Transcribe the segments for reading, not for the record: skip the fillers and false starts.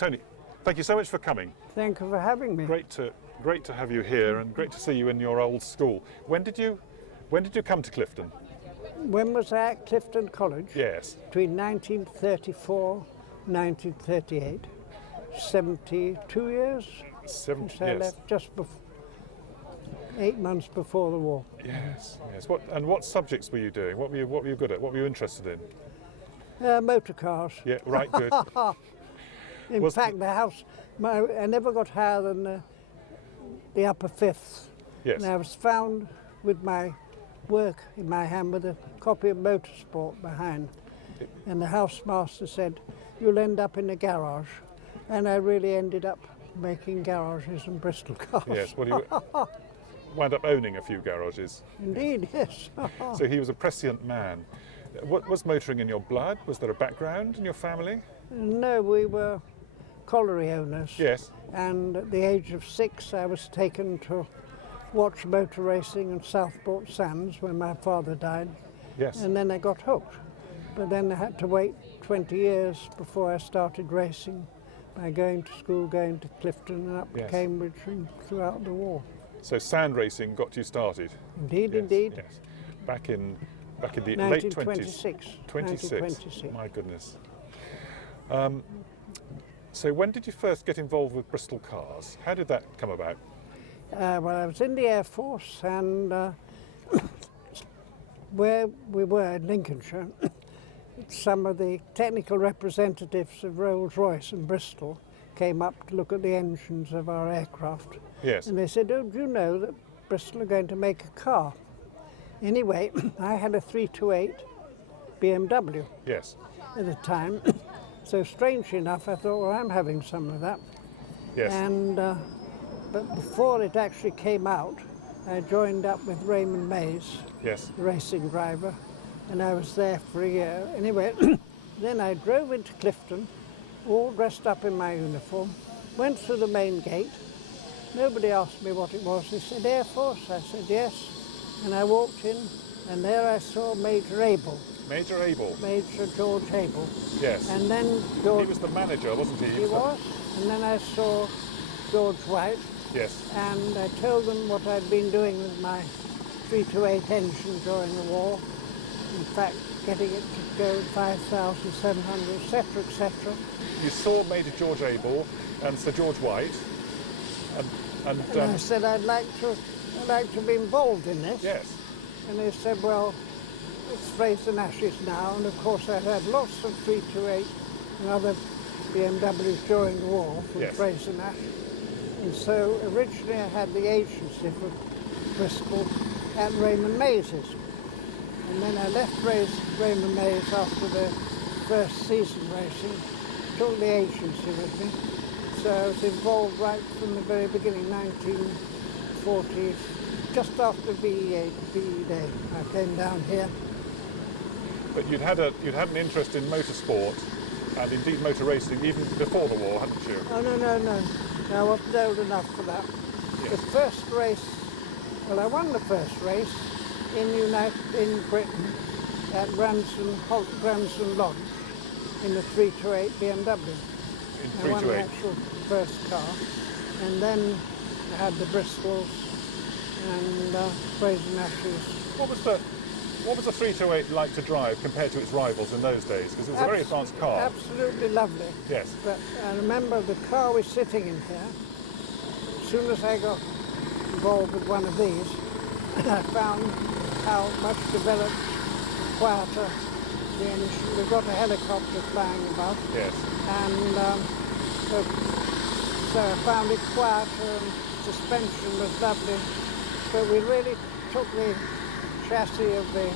Tony, thank you so much for coming. Thank you for having me. Great to have you here, and great to see you in your old school. When did you come to Clifton? When was I at Clifton College? Yes. Between 1934 and 1938. 72 years 70 since I yes. left, just 8 months before the war. Yes. What subjects were you doing? What were you good at? What were you interested in? Motor cars. Yeah, right, good. In fact, the house, I never got higher than the upper fifth. Yes. And I was found with my work in my hand with a copy of Motorsport behind. And the housemaster said, "You'll end up in the garage." And I really ended up making garages and Bristol cars. Yes, well, you wound up owning a few garages. Indeed, yes. So he was a prescient man. What was motoring in your blood? Was there a background in your family? No, we were colliery owners. Yes. And at the age of 6, I was taken to watch motor racing in Southport Sands when my father died. Yes. And then I got hooked. But then I had to wait 20 years before I started racing by going to school, going to Clifton and up to Yes. Cambridge and throughout the war. So sand racing got you started? Indeed, Yes, indeed. Yes. Back in the late 20s. 1926. 26. My goodness. So when did you first get involved with Bristol Cars? How did that come about? Well, I was in the Air Force, and where we were in Lincolnshire, some of the technical representatives of Rolls-Royce in Bristol came up to look at the engines of our aircraft. Yes. And they said, "Oh, do you know that Bristol are going to make a car?" Anyway, I had a 328 BMW Yes. at the time. So strangely enough, I thought, well, I'm having some of that. Yes. And but before it actually came out, I joined up with Raymond Mays, Yes. the racing driver, and I was there for a year. Anyway, then I drove into Clifton, all dressed up in my uniform, went through the main gate. Nobody asked me what it was. They said, "Air Force?" I said, "Yes." And I walked in, and there I saw Major Abel. Major Abel. Major George Abel. Yes. And then He George... was the manager, wasn't he? He was. And then I saw George White, Yes. and I told them what I'd been doing with my 328 engine during the war. In fact, getting it to go 5,700, etc., etc. You saw Major George Abel and Sir George White, and And I said I'd like to be involved in this. yes. And they said, "Well, it's Fraser and Ashes now." And of course I had lots of 328 and other BMWs during the war from Yes. Fraser and Ash. And so originally I had the agency for Bristol at Raymond Mays's. And then I left Raymond Mays after the first season racing, took the agency with me. So I was involved right from the very beginning, 1940s, just after VE Day. I came down here. But you'd had an interest in motorsport and indeed motor racing even before the war, hadn't you? Oh, no. I wasn't old enough for that. Yes. The first race, well, I won the first race in Britain at Branson Lodge in the 328 BMW. In I won the 328. actual first car. And then I had the Bristols and Fraser and Ashes. What was the 328 like to drive compared to its rivals in those days? Because it was a very advanced car. Absolutely lovely. Yes. But I remember the car was sitting in here. As soon as I got involved with one of these, I found how much developed, quieter the engine. We've got a helicopter flying above. Yes. And so I found it quieter and suspension was lovely. But we really took the chassis of the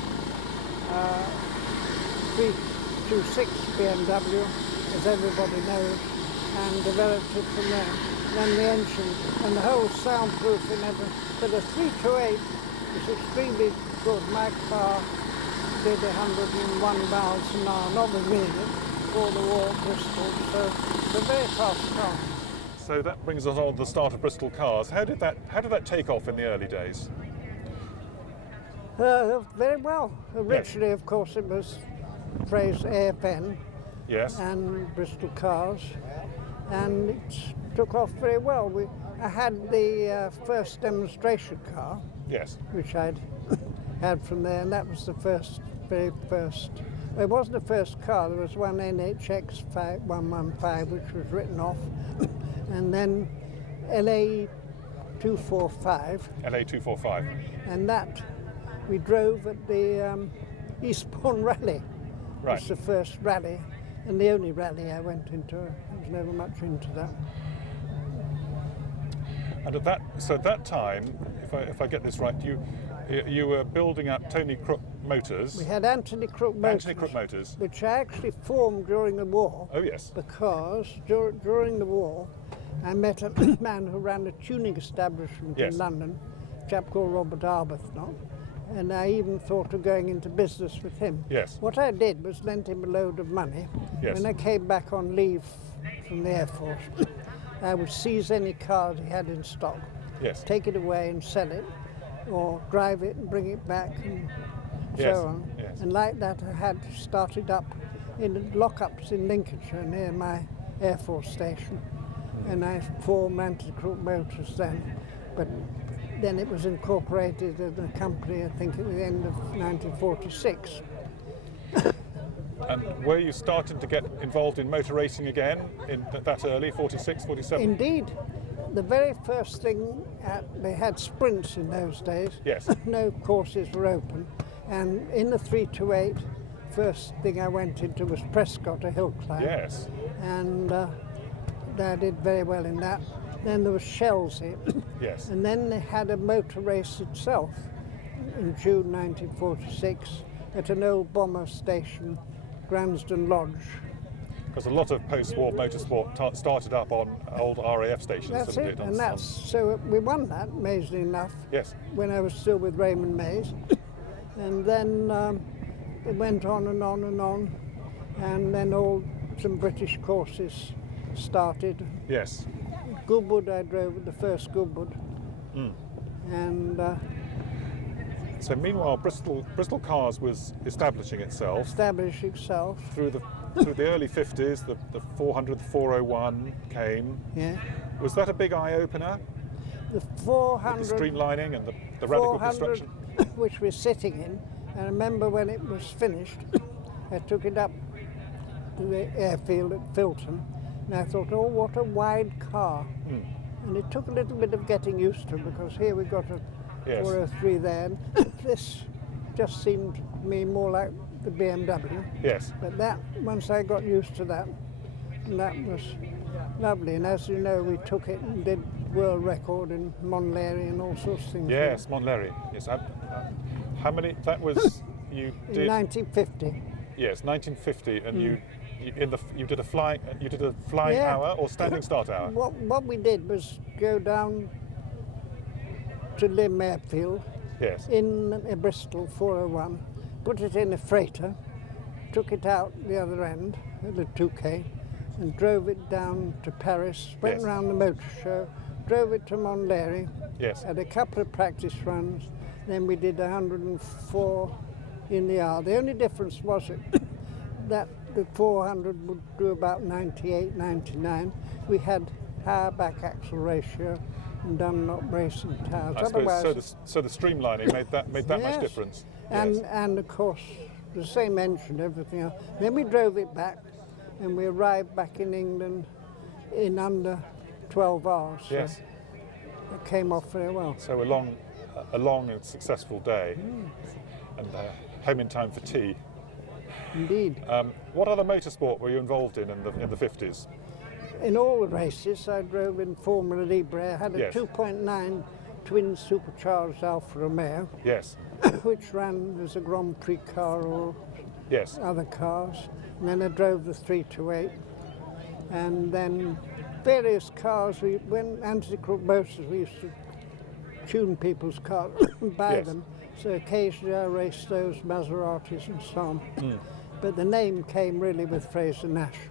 326 BMW, as everybody knows, and developed it from there. Then the engine and the whole soundproof and everything. But the 328 was extremely good. My car did 101 miles an hour, not a minute, before the war at Bristol. So it's a very fast car. So that brings us on to the start of Bristol Cars. How did that take off in the early days? Very well. Originally, of course, it was Fraser AFN Yes. and Bristol Cars. and it took off very well. I had the first demonstration car, Yes. which I'd had from there, and that was the very first. It wasn't the first car. There was one NHX 115 which was written off, and then LA 245. LA 245. And that we drove at the Eastbourne Rally. Right. It was the first rally, and the only rally I went into. I was never much into that. And at that time, if I get this right, you were building up Tony Crook Motors. We had Anthony Crook Motors. Anthony Crook Motors. Which I actually formed during the war. Oh yes. Because during the war, I met a man who ran a tuning establishment Yes. in London, a chap called Robert Arbuthnot, and I even thought of going into business with him. Yes. What I did was lend him a load of money. Yes. When I came back on leave from the Air Force, I would seize any car he had in stock, Yes. take it away and sell it, or drive it and bring it back and Yes. so on. Yes. And like that, I had started up in the lockups in Lincolnshire near my Air Force station, and I formed Anthony Crook Motors then. But then it was incorporated as a company, I think, at the end of 1946. And were you starting to get involved in motor racing again in that early, 46, 47? Indeed, the very first thing, they had sprints in those days. Yes. No courses were open. And in the 328, first thing I went into was Prescott, a hill climb. Yes. And I did very well in that. Then there was Chelsea. Yes. And then they had a motor race itself in June 1946 at an old bomber station, Gransden Lodge. Because a lot of post-war motorsport started up on old RAF stations. That's didn't it, On- and that's, so we won that, amazingly enough, Yes. when I was still with Raymond Mays. And then it went on and on and on, and then some British courses started. Yes. Goodwood, I drove the first Goodwood. And So meanwhile, Bristol Cars was establishing itself established itself. through the early 50s. The 400, the 401 came. Yeah. Was that a big eye opener? The The 400, streamlining and the radical 400 construction. which we're sitting in. I remember when it was finished, I took it up to the airfield at Filton, and I thought, oh, what a wide car. And it took a little bit of getting used to, because here we got a Yes. 403 there, and this just seemed to me more like the BMW. Yes. But that, once I got used to that, that was lovely. And as you know, we took it and did world record in Montlhéry and all sorts of things. Yes, Montlhéry. Yes. How many? That was you In did. 1950. Yes, 1950, and you did a flying Yeah. hour or standing start hour. What we did was go down to Lymm Airfield Yes. in a Bristol 401, put it in a freighter, took it out the other end, the 2K, and drove it down to Paris, went Yes. round the motor show, drove it to Montlhéry, Yes. had a couple of practice runs, then we did 104 in the hour. The only difference was that the 400 would do about 98, 99. We had higher back axle ratio and Dunlop racing tires. I suppose so. The streamlining made that Yes. much difference. And Yes. and of course the same engine, everything else. Then we drove it back, and we arrived back in England in under 12 hours. So Yes. it came off very well. So a long and successful day, and home in time for tea. Indeed. What other motorsport were you involved in the 50s? In all the races, I drove in Formula Libre. I had a Yes. 2.9 twin supercharged Alfa Romeo, Yes. which ran as a Grand Prix car or Yes. other cars. And then I drove the 328. And then various cars. When Anthony Crook Motors, we used to tune people's cars and buy Yes. them. So occasionally I raced those Maseratis and so on. But the name came really with Fraser Nash.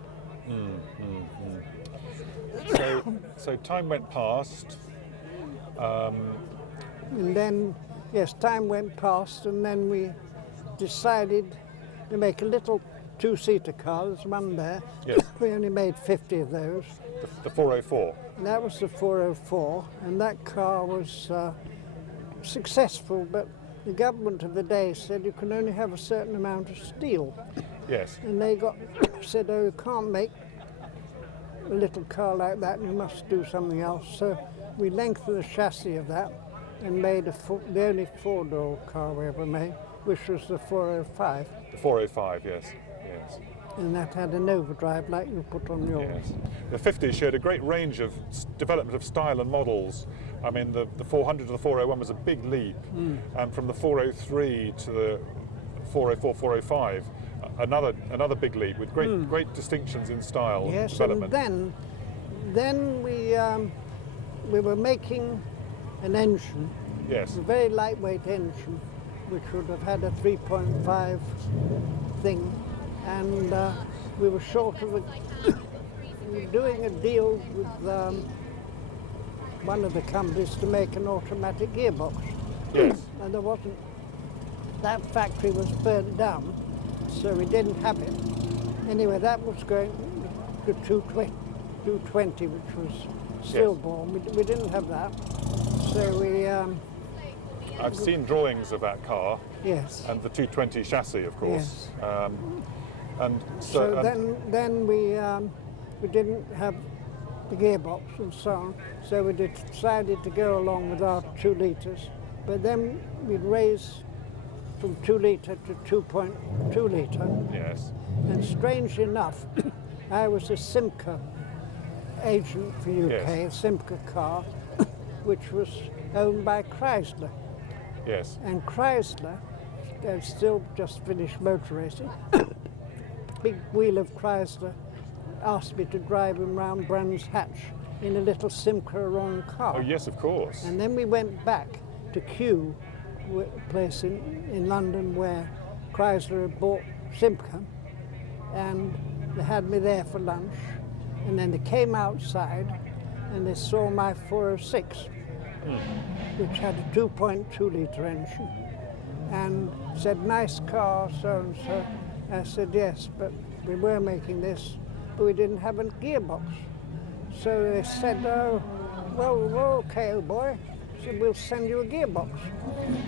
So time went past. And then, yes, time went past, and then we decided to make a little two-seater car. There's one there. Yes. We only made 50 of those. The 404. And that was the 404, and that car was successful, but the government of the day said you can only have a certain amount of steel. Yes. And they said, oh, you can't make a little car like that, you must do something else. So we lengthened the chassis of that and made the only four-door car we ever made, which was the 405. The 405, yes. Yes. And that had an overdrive like you put on yours. Yes. The 50s showed a great range of development of style and models. I mean, the 400 to the 401 was a big leap, and from the 403 to the 404, 405, another big leap with great distinctions in style and development. And then we were making an engine, yes, a very lightweight engine, which would have had a 3.5 thing, and we were short of doing a deal with one of the companies to make an automatic gearbox. yes, And there wasn't, that factory was burnt down, so we didn't have it. Anyway, that was going to 220, which was stillborn. We didn't have that, so we... I've seen drawings of that car. Yes. And the 220 chassis, of course. Yes. And so then we didn't have the gearbox and so on, so we decided to go along with our 2 litres, but then we'd raise from 2 litre to 2.2 litre. yes, And strangely enough, I was a Simca agent for UK, Yes. a Simca car, which was owned by Chrysler. yes, And Chrysler, they'd still just finished motor racing, big wheel of Chrysler asked me to drive him round Brands Hatch in a little Simca Aron car. oh yes, of course. And then we went back to Kew, a place in London where Chrysler had bought Simca, and they had me there for lunch, and then they came outside and they saw my 406, which had a 2.2 litre engine, and said, nice car, so and so. I said, yes, but we were making this, but we didn't have a gearbox. So they said, oh, well, okay, old boy. So we'll send you a gearbox.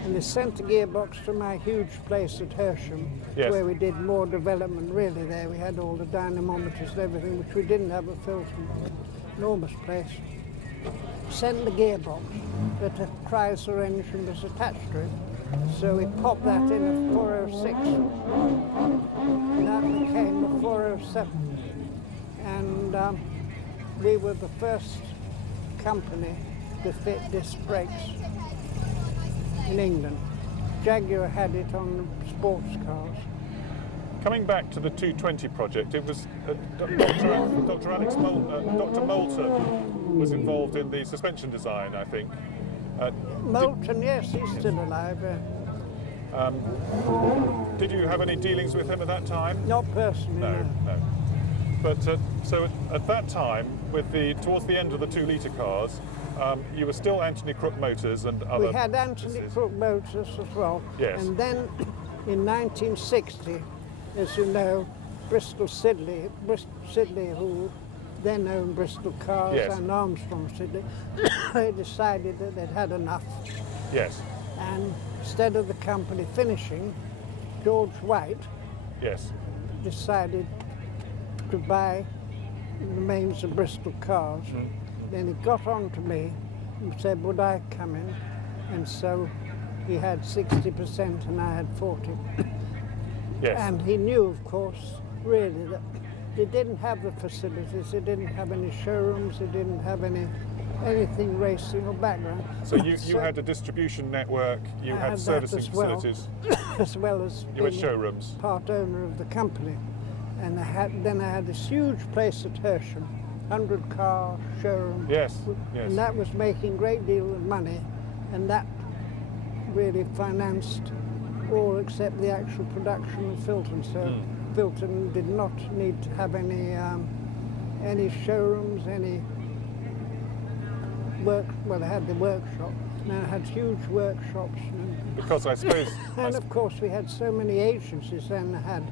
And they sent a gearbox to my huge place at Hersham, Yes. where we did more development really there. We had all the dynamometers and everything, which we didn't have at Filton. Enormous place. Sent the gearbox, but a Chrysler engine was attached to it. So we popped that in a 406. And that became a 407. And we were the first company to fit disc brakes in England. Jaguar had it on sports cars. Coming back to the 220 project, it was Dr. Alex Dr. Moulton was involved in the suspension design, I think. Moulton, yes, he's still alive. Did you have any dealings with him at that time? Not personally, No, no. But so at that time, towards the end of the 2 litre cars, you were still Anthony Crook Motors and other. We had Anthony Crook Motors as well. Yes. And then in 1960, as you know, Bristol Siddeley, who then owned Bristol Cars Yes. and Armstrong Siddeley, they decided that they'd had enough. Yes, And instead of the company finishing, George White yes, decided to buy the remains of Bristol Cars. Then he got on to me and said, would I come in? And so he had 60% and I had 40. yes. And he knew, of course, really that they didn't have the facilities, they didn't have any showrooms, they didn't have anything racing or background. So you had a distribution network, you I had had that servicing as well. facilities, as well as you had being showrooms. part owner of the company. And then I had this huge place at Hersham, 100-car showroom. Yes, yes. And that was making a great deal of money, and that really financed all except the actual production of Filton. So Filton did not need to have any showrooms, any work. Well, they had the workshop. Now I had huge workshops. Because I suppose... And of course we had so many agencies then. I had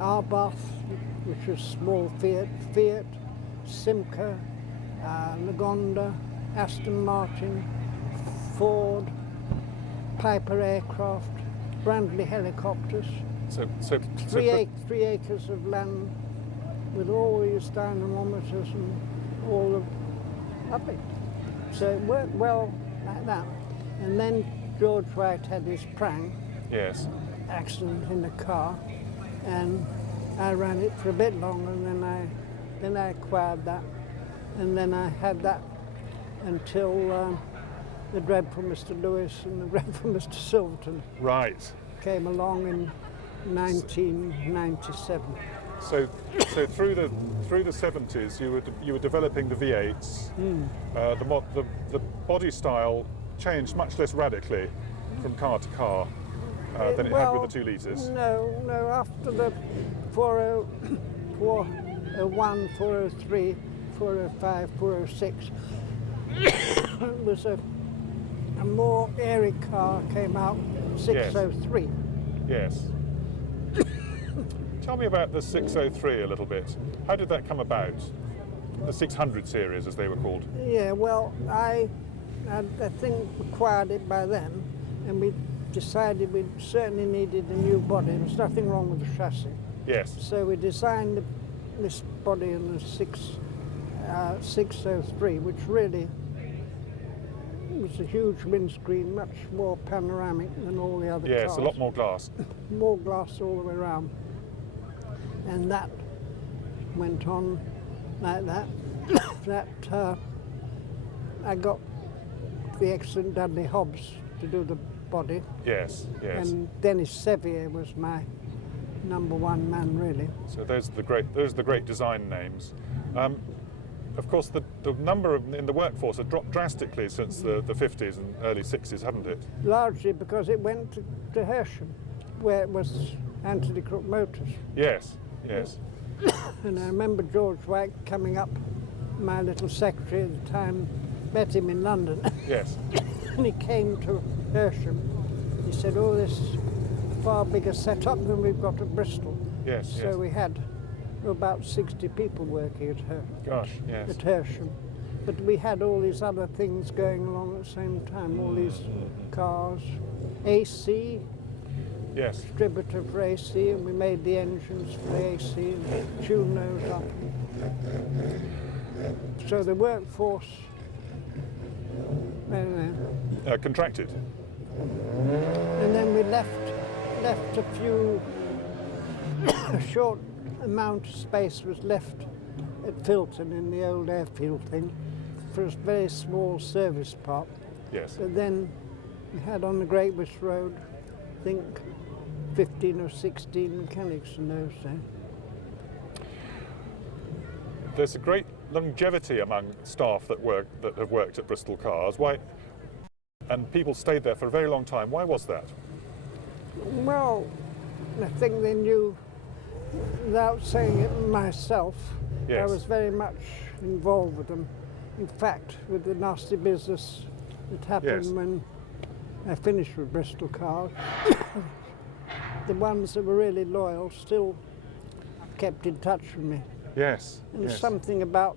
Arbath, which was small Fiat, Simca, Lagonda, Aston Martin, Ford, Piper Aircraft, Brandley Helicopters. So Three acres of land with all these dynamometers and all of lovely. So it worked well like that. And then George White had his prang yes. accident in the car, and I ran it for a bit longer, and then I acquired that, and then I had that until the dreadful Mr. Lewis and the dreadful Mr. Silverton Right. came along in 1997. So through the 70s, you were developing the V8s. The body style changed much less radically from car to car than it had with the 2 litres. No. After the 401, 403, 405, 406, it was a more airy car came out. 603. Yes. Tell me about the 603 a little bit. How did that come about? The 600 series, as they were called. Yeah, well, I think acquired it by then, and we decided we certainly needed a new body. There was nothing wrong with the chassis. Yes. So we designed this body in the 603, which really was a huge windscreen, much more panoramic than all the other cars. Yes, a lot more glass. More glass all the way around. And that went on like that. I got the excellent Dudley Hobbs to do the body. Yes. And Dennis Sevier was my #1 man, really. So those are the great design names. Of course, the number in the workforce had dropped drastically since the 50s and early 60s, hadn't it? Largely because it went to Hersham, where it was Anthony Crook Motors. Yes. And I remember George White coming up, my little secretary at the time, met him in London. Yes. And he came to Hersham. He said, "Oh, this is a far bigger setup than we've got at Bristol." Yes. So we had about 60 people working at Hersham. But we had all these other things going along at the same time, all these cars, AC, Yes. distributor for AC, and we made the engines for the AC and tuned those up. So the workforce Contracted. and then we left a short amount of space was left at Filton in the old airfield thing for a very small service park. Yes. But then we had on the Great West Road, I think 15 or 16 mechanics in those days. There's a great longevity among staff that have worked at Bristol Cars. Why? And people stayed there for a very long time. Why was that? Well, I think they knew, without saying it myself, Yes. I was very much involved with them. In fact, with the nasty business that happened Yes. when I finished with Bristol Cars, the ones that were really loyal still kept in touch with me. Yes. And there's something about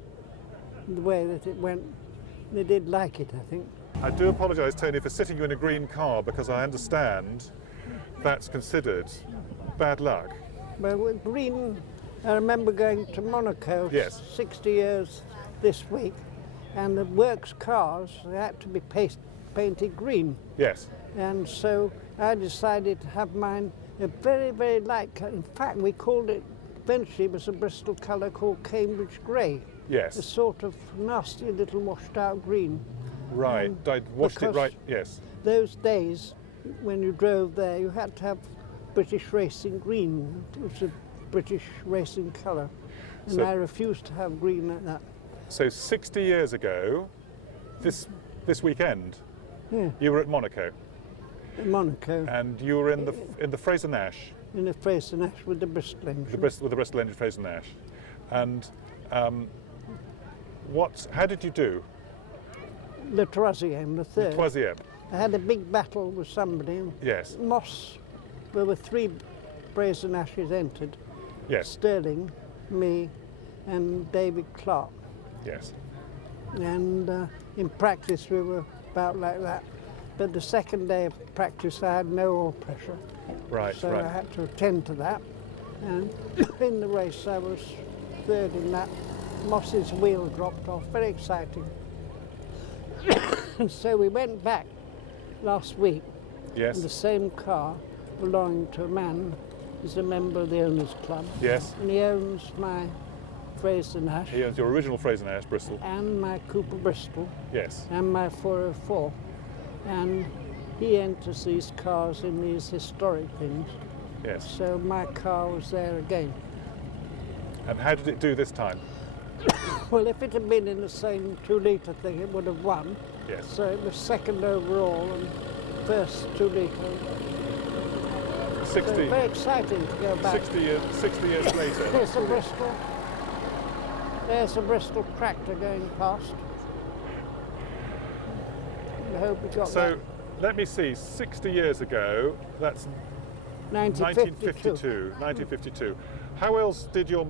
the way that it went, they did like it, I think. I do apologise, Tony, for sitting you in a green car, because I understand that's considered bad luck. Well, with green, I remember going to Monaco, Yes. 60 years this week, and the works cars, they had to be painted green. Yes. And so I decided to have mine a very, very light colour. In fact, we called it, eventually it was a Bristol colour called Cambridge Grey. Yes. A sort of nasty little washed out green. Right. I washed it because right. Yes. Those days, when you drove there, you had to have British Racing green. It was a British racing colour. And So- I refused to have green like that. So 60 years ago, this weekend, Yeah, you were at Monaco, in Monaco, and you were in the Fraser Nash, in the Fraser Nash with the Bristol engine. with the Bristol engine Fraser Nash, and how did you do? Le Troisième, the third. Troisième. I had a big battle with somebody. Yes. Moss, there were 3 Fraser Nashes entered, Yes. Sterling, me, and David Clark. Yes. And in practice we were about like that. But the second day of practice I had no oil pressure. Right, So right. I had to attend to that. And in the race I was third in that. Moss's wheel dropped off, very exciting. And so we went back last week Yes. in the same car belonging to a man who's a member of the Owners Club. Yes. And he owns my Fraser Nash He owns your original Fraser Nash, Bristol. and my Cooper Bristol Yes. and my 404. And he enters these cars in these historic things. Yes. So my car was there again. And how did it do this time? Well, if it had been in the same 2-litre thing, it would have won. Yes. So it was second overall and first 2-litre. So 60, very exciting to go back. 60 years later. There's a Bristol. There's a Bristol tractor going past. I hope we got So let me see, 60 years ago, that's that. 1952. 1952. How else did your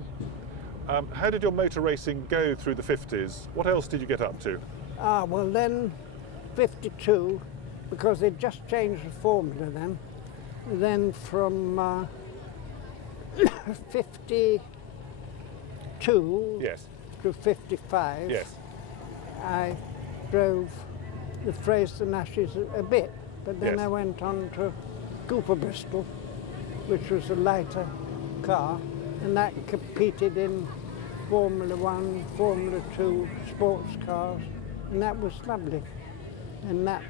how did your motor racing go through the 50s? What else did you get up to? Well then, 52, because they'd just changed the formula then. Then from 52 Yes. to 55, Yes. I drove the Fraser Nashes a bit, but then Yes. I went on to Cooper Bristol, which was a lighter car, and that competed in Formula 1, Formula 2, sports cars, and that was lovely. And that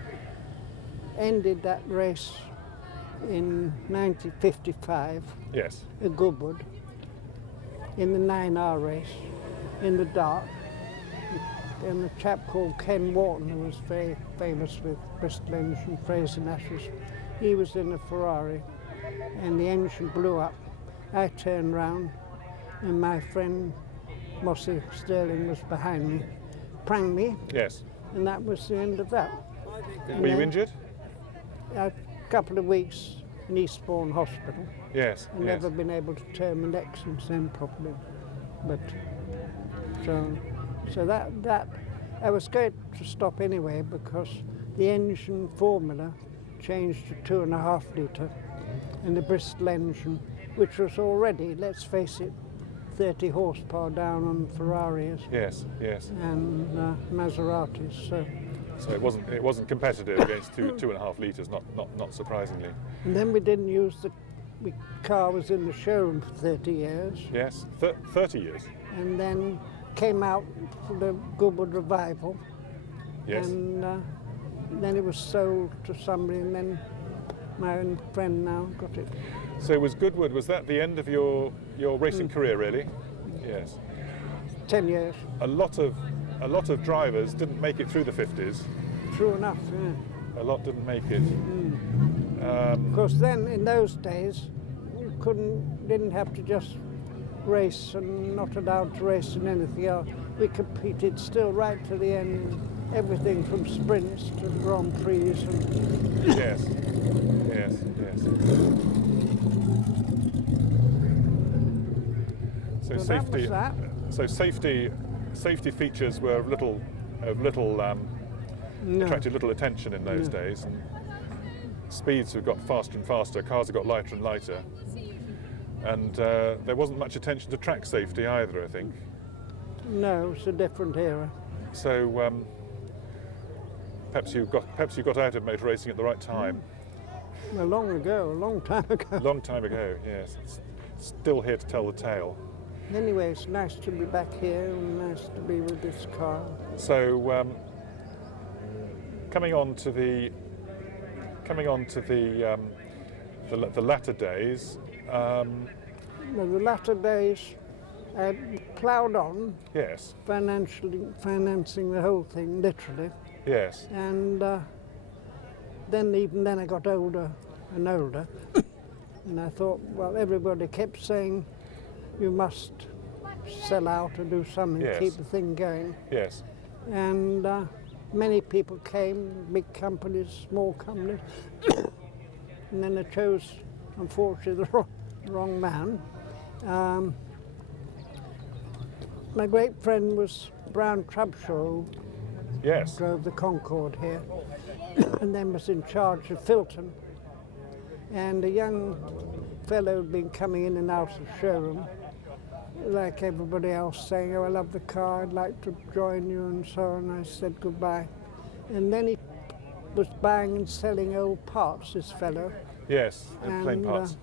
ended that race in 1955 Yes. at Goodwood in the 9-hour race in the dark. And a chap called Ken Wharton, who was very famous with Bristol engine, Fraser Nashes, he was in a Ferrari and the engine blew up. I turned round and my friend Mossy Sterling was behind me, pranged me, Yes. and that was the end of that. Were you then- injured? A couple of weeks in Eastbourne Hospital. Yes. I've Yes. never been able to turn my neck since then properly. But so that I was going to stop anyway because the engine formula changed to 2.5 litre, and the Bristol engine, which was already, let's face it, 30 horsepower down on Ferraris Yes. Yes. and Maseratis. So it wasn't competitive against 2.5 litres. Not surprisingly. And then we didn't use the car was in the showroom for 30 years. Yes. 30 years. And then came out for the Goodwood revival, Yes. and then it was sold to somebody, and then my own friend now got it. So was Goodwood, was that the end of your racing career, really? Yes. 10 years, A lot of drivers didn't make it through the 50s. true enough. Yeah. A lot didn't make it. Of course, then in those days, you didn't have to just race and not allowed to race in anything else. We competed still right to the end, everything from sprints to Grand Prix. And Yes. Yes. Yes. So that safety. was that. So safety features were of little No. attracted little attention in those No. days, and speeds have got faster and faster. Cars have got lighter and lighter, and there wasn't much attention to track safety either, I think. No, it's a different era. So perhaps you got out of motor racing at the right time. A long time ago. Long time ago, yes. It's still here to tell the tale. Anyway, it's nice to be back here and nice to be with this car. So coming on to the latter days. Well, the latter days, I ploughed on, Yes, financing the whole thing, literally. yes, And then I got older and older. And I thought, well, everybody kept saying, you must sell out and do something, Yes. keep the thing going. yes, And many people came, big companies, small companies. And then I chose, unfortunately, the wrong man. My great friend was Brown Trubshaw, who Yes. drove the Concorde here, and then was in charge of Filton. And a young fellow had been coming in and out of the showroom, like everybody else, saying, "Oh, I love the car, I'd like to join you," and so on. I said goodbye. And then he was buying and selling old parts, this fellow, Yes. And plane parts.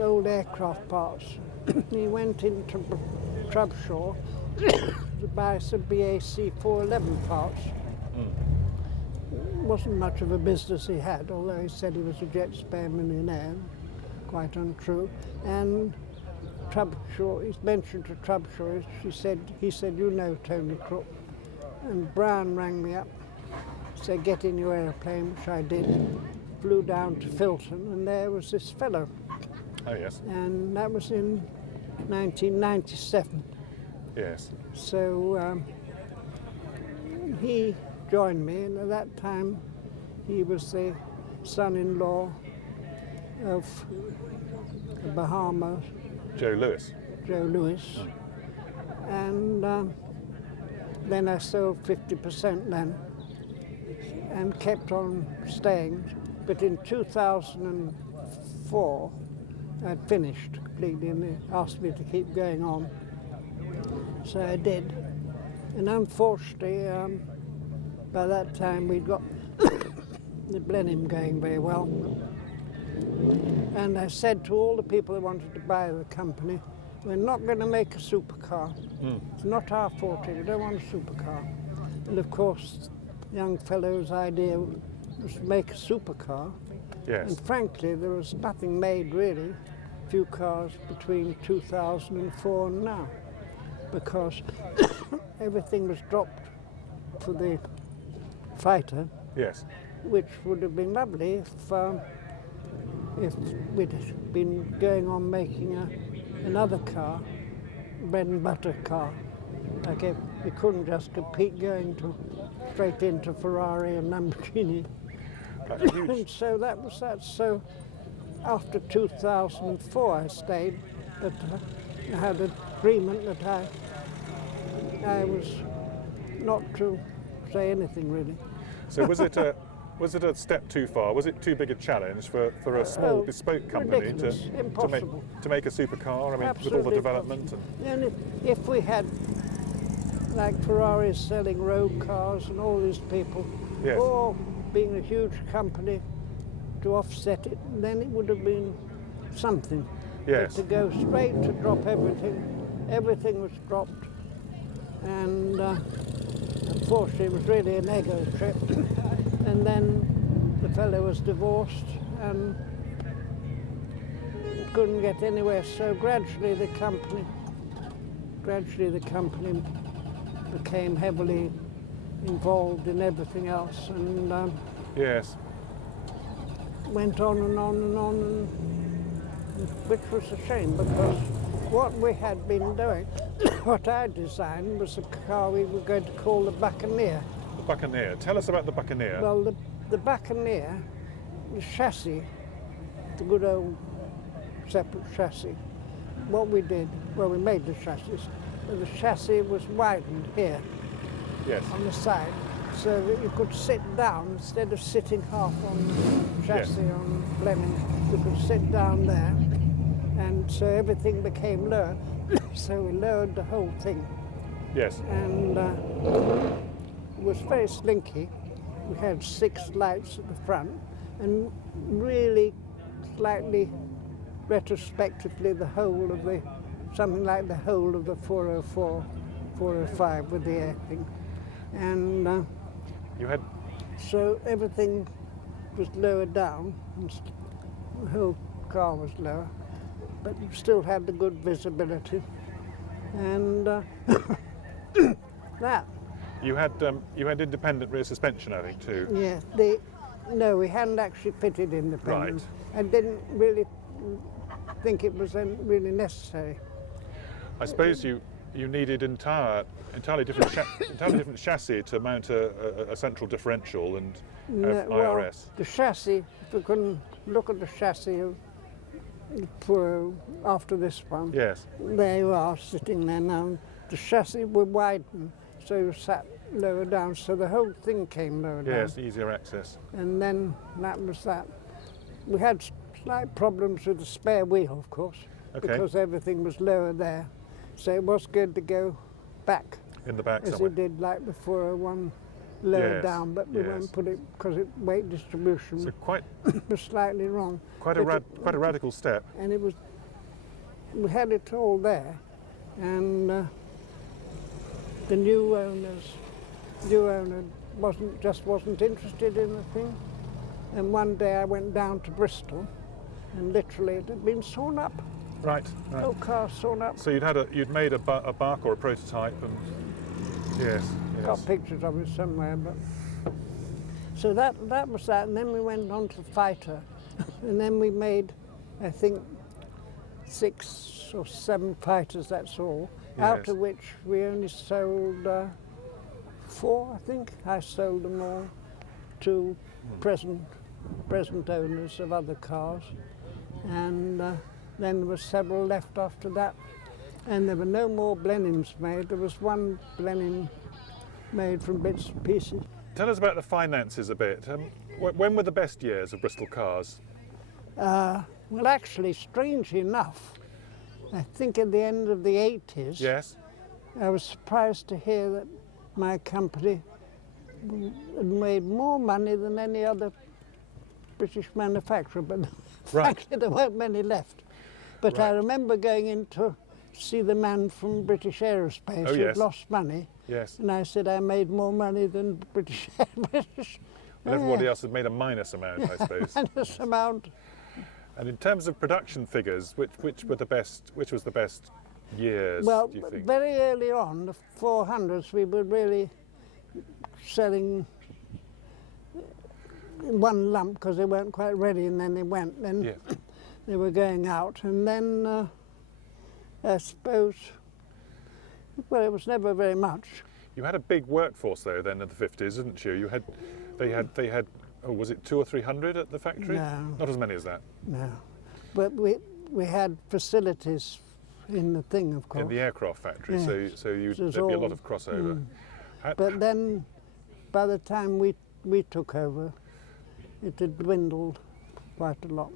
old aircraft parts. He went into Trubshaw to buy some BAC 411 parts. Wasn't much of a business he had, although he said he was a jet spare millionaire. Quite untrue. And Trubshaw, he's mentioned to Trubshaw, he said, "You know Tony Crook." And Brown rang me up, said, "Get in your aeroplane," which I did. Flew down to Filton, and there was this fellow. Oh, yes. And that was in 1997. Yes. So he joined me, and at that time he was the son-in-law of the Bahamas, Joe Lewis. Joe Lewis. And then I sold 50% then and kept on staying. But in 2004, I'd finished completely, and they asked me to keep going on. So I did. And unfortunately, by that time we'd got the Blenheim going very well. And I said to all the people who wanted to buy the company, "We're not going to make a supercar. It's not our forte, we don't want a supercar." And of course, the young fellow's idea was to make a supercar. Yes. And frankly, there was nothing made really, few cars between 2004 and now, because everything was dropped for the fighter, Yes. which would have been lovely if we'd been going on making another car, bread and butter car. Like if we couldn't just compete going straight into Ferrari and Lamborghini. And so that was that. So after 2004 I stayed, but I had an agreement that I was not to say anything really. So was it a step too far? Was it too big a challenge for a small bespoke company to make a supercar? I mean, with all the development. And if we had like Ferraris selling road cars and all these people, Yes. or being a huge company to offset it, then it would have been something. Yes. But to go straight to drop everything was dropped, and unfortunately it was really an ego trip. And then the fellow was divorced and couldn't get anywhere, so gradually the company became heavily involved in everything else, and Yes. went on and on and on, and which was a shame, because what we had been doing, what I designed, was a car we were going to call the Buccaneer. The Buccaneer. Tell us about the Buccaneer. Well, the Buccaneer, the chassis, the good old separate chassis, what we did, well, we made the chassis, but the chassis was widened here Yes. on the side, so that you could sit down instead of sitting half on the chassis on Blenheim. You could sit down there, and so everything became lower. So we lowered the whole thing, Yes. and it was very slinky. We had 6 lights at the front, and really slightly retrospectively something like the whole of the 404, 405 with the air thing. And You had. so everything was lowered down, and the whole car was lower, but you still had the good visibility. And that. You had independent rear suspension, I think, too. Yeah, no, we hadn't actually fitted independent. Right. I didn't really think it was really necessary. I suppose you needed entirely different chassis to mount a central differential and No, IRS. well, the chassis, if we can look at the chassis of after this one. Yes. There you are, sitting there now. The chassis were widened, so you sat lower down, so the whole thing came lower down. Yes, easier access. And then that was that. We had slight problems with the spare wheel, of course, because everything was lower there. So it was good to go back. In the back as somewhere. we did like the 401 lower Yes, down, but we won't put it because weight distribution So quite was slightly wrong. quite a radical step. And it was, we had it all there, and the new owner wasn't interested in the thing. And one day I went down to Bristol, and literally it had been sawn up. Right. Whole car sawn up. So you'd made a bark or a prototype, and yes. Got pictures of it somewhere, but so that was that, and then we went on to fighter, and then we made, I think, 6 or 7 fighters. That's all. Yes. Out of which we only sold 4, I think. I sold them all to present owners of other cars, and then there were several left after that, and there were no more Blenheims made. There was one Blenheim made from bits and pieces. Tell us about the finances a bit. When were the best years of Bristol Cars? Well, actually, strangely enough, I think at the end of the 80s, Yes. I was surprised to hear that my company had made more money than any other British manufacturer, but frankly there weren't many left. But I remember going in to see the man from British Aerospace who had lost money. Yes. And I said I made more money than British. And everybody else had made a minus amount, I suppose. Minus amount. And in terms of production figures, which was the best years, Well, do you think? very early on, the 400s, we were really selling in one lump because they weren't quite ready, and then they went. Then they were going out, and then I suppose, well, it was never very much. You had a big workforce though then in the 50s, didn't you? They had. Oh, was it 200 or 300 at the factory? No. Not as many as that. No, but we had facilities in the thing, of course. In the aircraft factory, Yes. so there'd be a lot of crossover. But then, by the time we took over, it had dwindled quite a lot.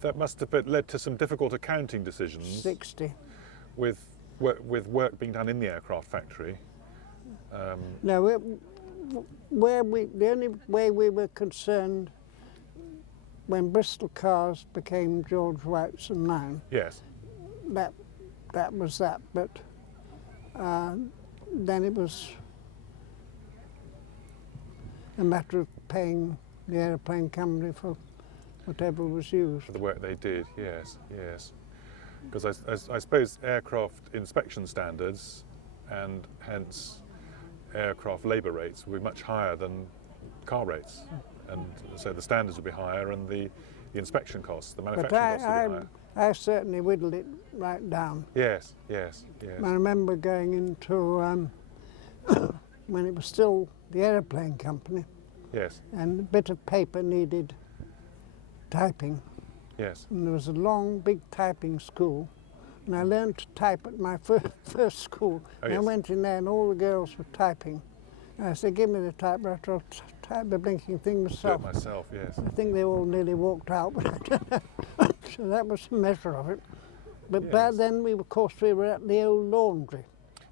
That must have led to some difficult accounting decisions. 60. With work being done in the aircraft factory. No, the only way we were concerned when Bristol Cars became George White's and mine. Yes. That was that, but then it was a matter of paying the aeroplane company for whatever was used. For the work they did, yes. Because I suppose aircraft inspection standards and hence aircraft labour rates will be much higher than car rates, and so the standards will be higher and the inspection costs, the manufacturing costs will be higher. I certainly whittled it right down. Yes. I remember going into, when it was still the aeroplane company, Yes. and a bit of paper needed typing. Yes. And there was a long, big typing school, and I learned to type at my first school. Oh, and yes. I went in there and all the girls were typing. And I said, give me the typewriter, I'll type the blinking thing myself. Do it myself, yes. I think they all nearly walked out, but I don't know. So that was a measure of it. But by Yes. then, we were at the old laundry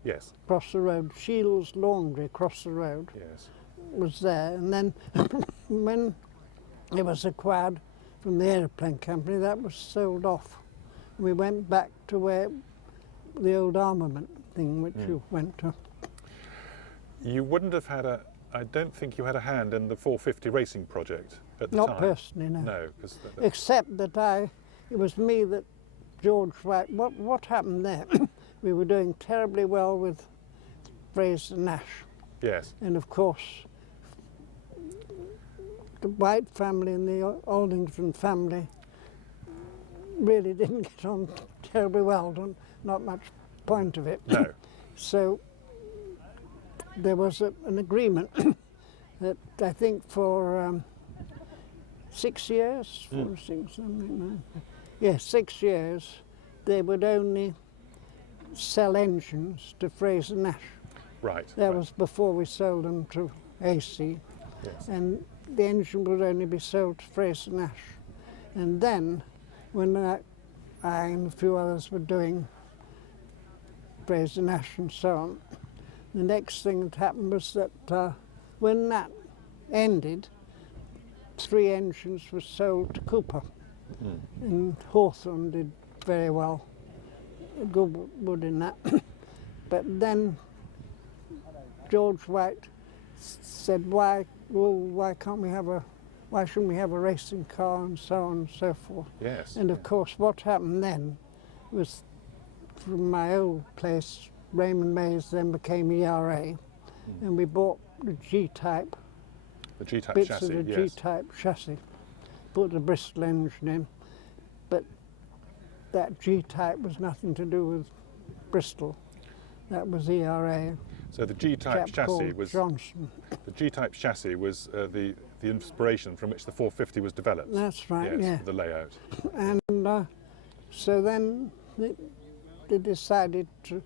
Yes. across the road. Shields Laundry across the road Yes. was there. And then when it was acquired from the aeroplane company, that was sold off. We went back to where the old armament thing, which you went to. You wouldn't have had I don't think you had a hand in the 450 racing project at the time. Not personally, no. No, because Except that it was me that George White, what happened there? We were doing terribly well with Fraser Nash. yes. And of course, the White family and the Aldington family really didn't get on terribly well, not much point of it. No. So there was an agreement that I think for 6 years, 4 or 6, something like that, Yes, 6 years. They would only sell engines to Fraser Nash. Right. That right. was before we sold them to AC. Yes. And the engine would only be sold to Fraser Nash. And then, when I and a few others were doing Fraser Nash and so on, the next thing that happened was that when that ended, 3 engines were sold to Cooper. And Hawthorne did very well, good in that. But then George White said, why shouldn't we have a racing car, and so on and so forth. Yes. And of course what happened then was, from my old place, Raymond Mays then became ERA, and we bought the G-type, The G-type bits chassis. of the Yes. G-type chassis, put the Bristol engine in, but that G-type was nothing to do with Bristol. That was ERA. So the G-type chap chassis called was Johnson. the G-type chassis was the inspiration from which the 450 was developed. That's right. Yes, Yeah. the layout. And so then they decided to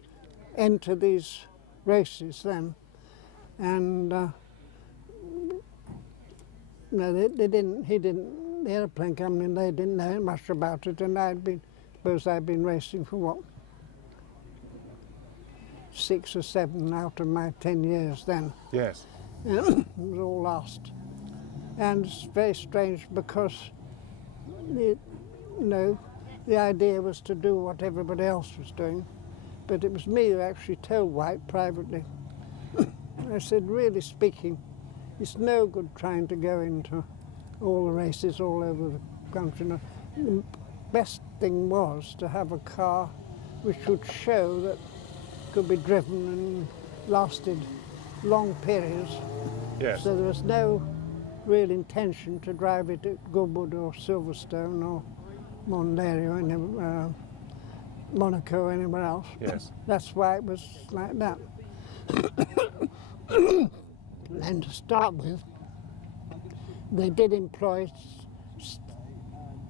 enter these races then, and no, they didn't. He didn't. The airplane company, they didn't know much about it, and I'd been racing for what, 6 or 7 out of my 10 years then. Yes. It was all lost. And it's very strange because the idea was to do what everybody else was doing, but it was me who actually told White privately. I said, really speaking, it's no good trying to go into all the races all over the country. The best thing was to have a car which would show that could be driven and lasted long periods. Yes. So there was no real intention to drive it at Goodwood or Silverstone or Montlhéry or Monaco or anywhere else. Yes. That's why it was like that. And to start with, they did employ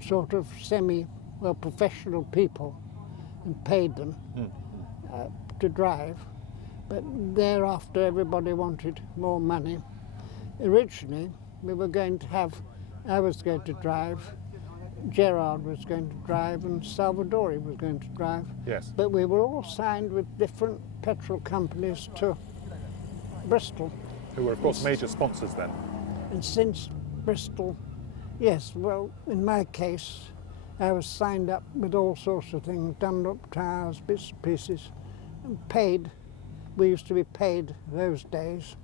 sort of professional people and paid them to drive. But thereafter, everybody wanted more money. Originally, we were going to have, I was going to drive, Gerard was going to drive, and Salvadori was going to drive. Yes. But we were all signed with different petrol companies to Bristol. Who were, of course, major sponsors then. And since Bristol, yes, well, in my case, I was signed up with all sorts of things, Dunlop tires, bits and pieces, and paid. We used to be paid those days,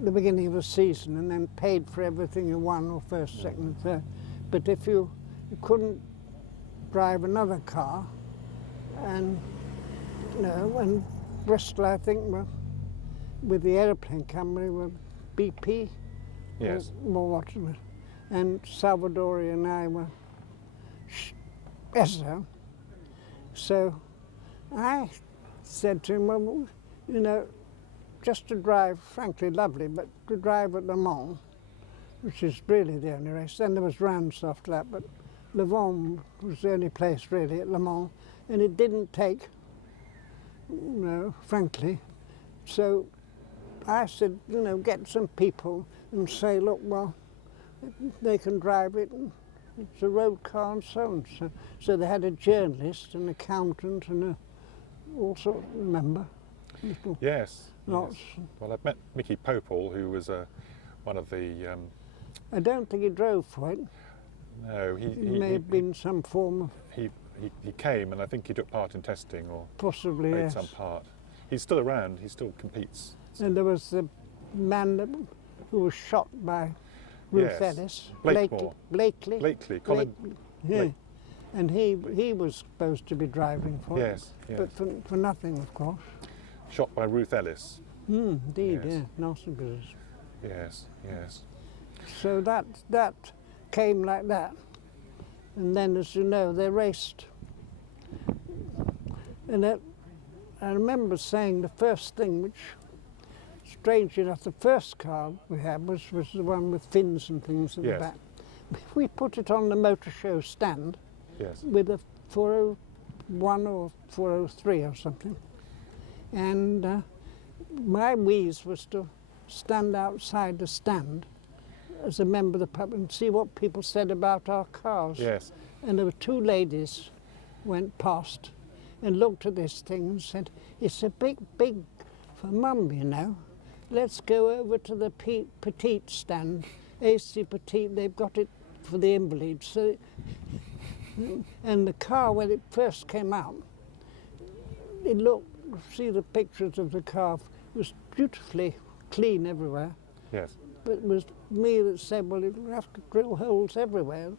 the beginning of the season, and then paid for everything you won, or first, second, and third. But if you couldn't drive another car, and and Bristol, I think, were with the aeroplane company, were BP, Yes. or what, and Salvadori and I were Esso. So I said to him, well, just to drive, frankly lovely, but to drive at Le Mans, which is really the only race. Then there was Reims after that, but Le Mans was the only place really at Le Mans, and it didn't take, frankly. So I said, get some people and say, look, well, they can drive it, and it's a road car and so on. So they had a journalist, an accountant, and all sorts, remember? Yes. Lots. Yes. Well, I've met Mickey Popel, who was one of the... I don't think he drove for it. No, It may have been some form of... He came, and I think he took part in testing, or Possibly, played yes. some part. He's still around, he still competes. And there was the man who was shot by Ruth Yes. Ellis. Blakemore. Blakely. Colin Yeah. Blake. And he was supposed to be driving for Yes, it. yes. But for nothing, of course. Shot by Ruth Ellis. Indeed, Yes. yeah. Nasty business. Yes, yes. So that came like that. And then, as you know, they raced. And I remember saying the first thing, which, strange enough, the first car we had was the one with fins and things in Yes. the back. We put it on the motor show stand, Yes. with a 401 or 403 or something. And my wheeze was to stand outside the stand as a member of the public and see what people said about our cars. Yes. And there were two ladies went past and looked at this thing and said, "It's a big for Mum, you know. Let's go over to the petite stand, AC Petite, they've got it for the invalids." So, and the car, when it first came out, it looked, see the pictures of the car, it was beautifully clean everywhere. Yes. But it was me that said, well, you'll have to drill holes everywhere.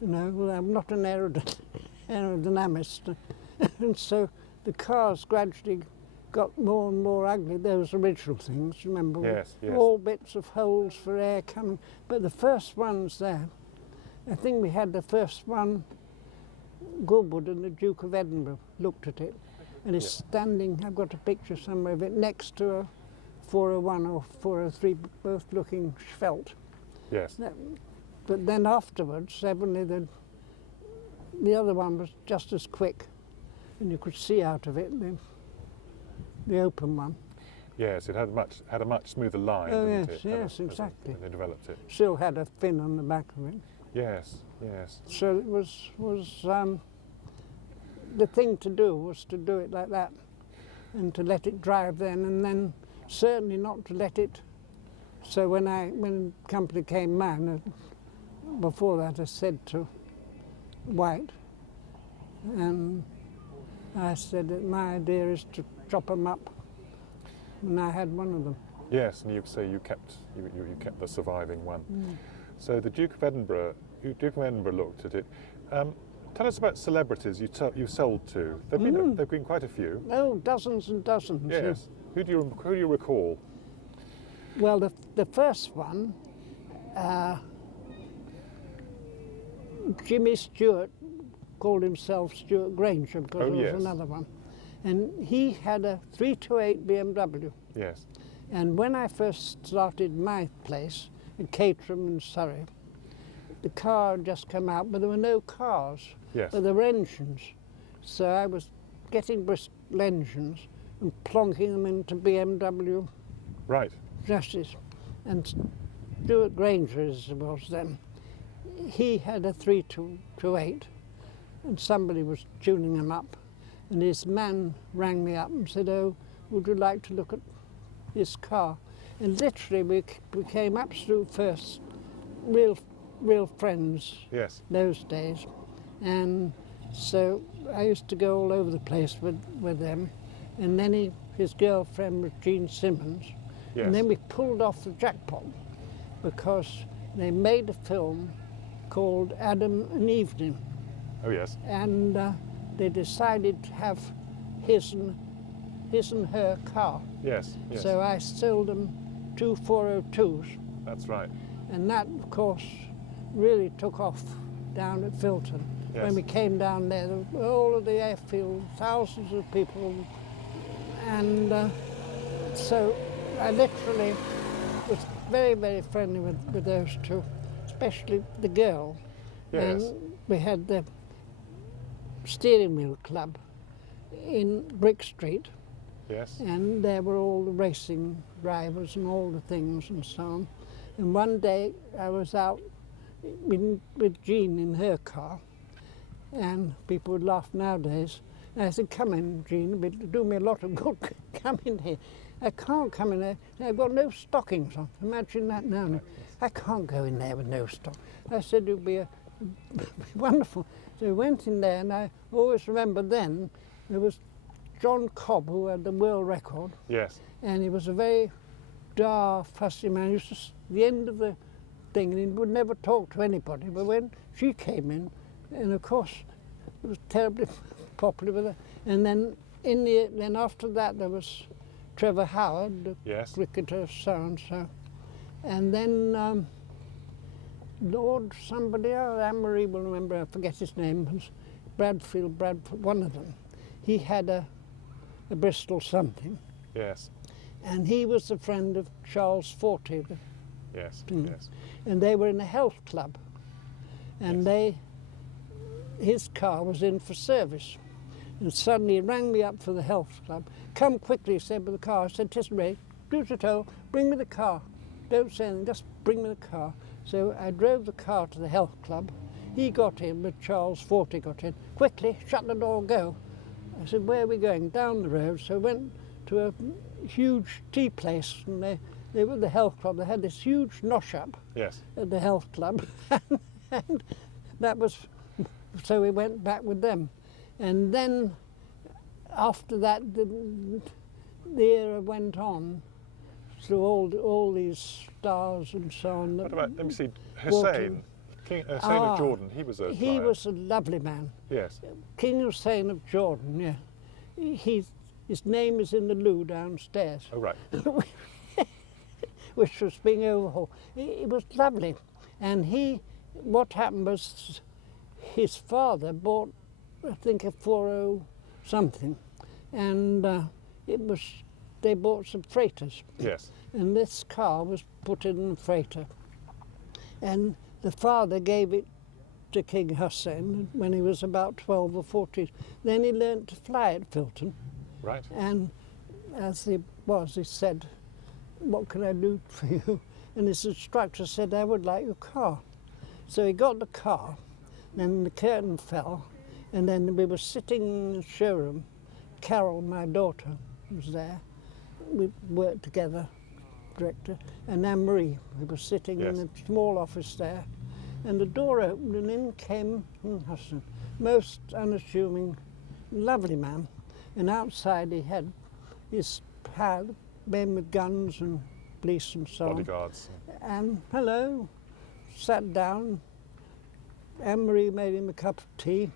You know, well, I'm not an aerodynamist. And so the cars gradually got more and more ugly, those original things, remember? Yes, yes. All bits of holes for air coming. But the first ones there, I think we had the first one, Goodwood and the Duke of Edinburgh looked at it. And it's standing, I've got a picture somewhere of it, next to a 401 or 403, both looking svelte. Yes. But then afterwards, suddenly the other one was just as quick, and you could see out of it the open one. Yes, it had a much smoother line, Oh didn't yes, it? yes, exactly. When they developed it. Still had a fin on the back of it. Yes, yes. So it was the thing to do was to do it like that, and to let it drive then, and then certainly not to let it. So when the company came mine, before that I said to White, and I said that my idea is to chop them up, and I had one of them. Yes, and you say you kept the surviving one. So the Duke of Edinburgh looked at it. Tell us about celebrities you sold to. There've been quite a few. Oh, dozens and dozens. Yes. Who do you recall? Well, the first one, Jimmy Stewart called himself Stuart Granger because there was another one. And he had a 328 BMW. Yes. And when I first started my place in Caterham in Surrey, the car had just come out, but there were no cars. Yes. But there were engines. So I was getting Bristol engines and plonking them into BMW Right. chassis. And Stuart Granger, as it was then, he had a 328, and somebody was tuning him up. And his man rang me up and said, "Oh, would you like to look at his car?" And literally we became absolute first, real friends. Yes. Those days. And so I used to go all over the place with them. And then his girlfriend was Jean Simmons. Yes. And then we pulled off the jackpot because they made a film called Adam and Evening. Oh yes. And they decided to have his and her car. Yes. Yes. So I sold them 2 402s. That's right. And that, of course, really took off down at Filton. Yes. When we came down there were all of the airfield, thousands of people. And so I literally was very, very friendly with those two, especially the girl. Yes. And we had the steering wheel club in Brick Street. Yes. And there were all the racing drivers and all the things and so on. And one day I was out with Jean in her car, and people would laugh nowadays. And I said, "Come in, Jean, it'll do me a lot of good. Come in here." "I can't come in there. I've got no stockings on." Imagine that now. "I can't go in there with no stock." I said, "It'll be wonderful." So we went in there, and I always remember then there was John Cobb, who had the world record. Yes. And he was a very fussy man. He was just the end of the thing, and he would never talk to anybody. But when she came in, and of course, it was terribly popular with her. And then then after that, there was Trevor Howard, the Yes. cricketer, so and so. And then Lord somebody, Anne-Marie will remember, I forget his name, was Bradfield, one of them. He had a Bristol something. Yes. And he was a friend of Charles Forte. Yes. Mm. Yes. And they were in a health club. And Yes. his car was in for service. And suddenly he rang me up for the health club. Come quickly, he said, with the car. I said, "'Tisn't ready. Do to tow. Bring me the car. Don't say anything, just bring me the car." So I drove the car to the health club. He got in with Charles Forty, got in. "Quickly, shut the door, go." I said, "Where are we going?" "Down the road." So I went to a huge tea place, and they were at the health club. They had this huge nosh-up Yes. at the health club. And that was, so we went back with them. And then after that, the era went on through all these stars and so on. What about, let me see, Walking. Hussein, King Hussein of Jordan, he was a He client. was a lovely man. Yes. King Hussein of Jordan, yeah. His name is in the loo downstairs. Oh, right. Which was being overhauled. It was lovely. And what happened was his father bought, I think, a 40 something, and they bought some freighters. Yes. And this car was put in the freighter. And the father gave it to King Hussein when he was about 12 or 14. Then he learnt to fly at Filton. Right. And as he said, "What can I do for you?" And his instructor said, "I would like your car." So he got the car, then the curtain fell, and then we were sitting in the showroom. Carol, my daughter, was there. We worked together, director, and Anne-Marie. We were sitting in a small office there, and the door opened, and in came Hussein, most unassuming, lovely man. And outside he had his men with guns and police and so Bodyguards. on. And hello, sat down. Anne-Marie made him a cup of tea,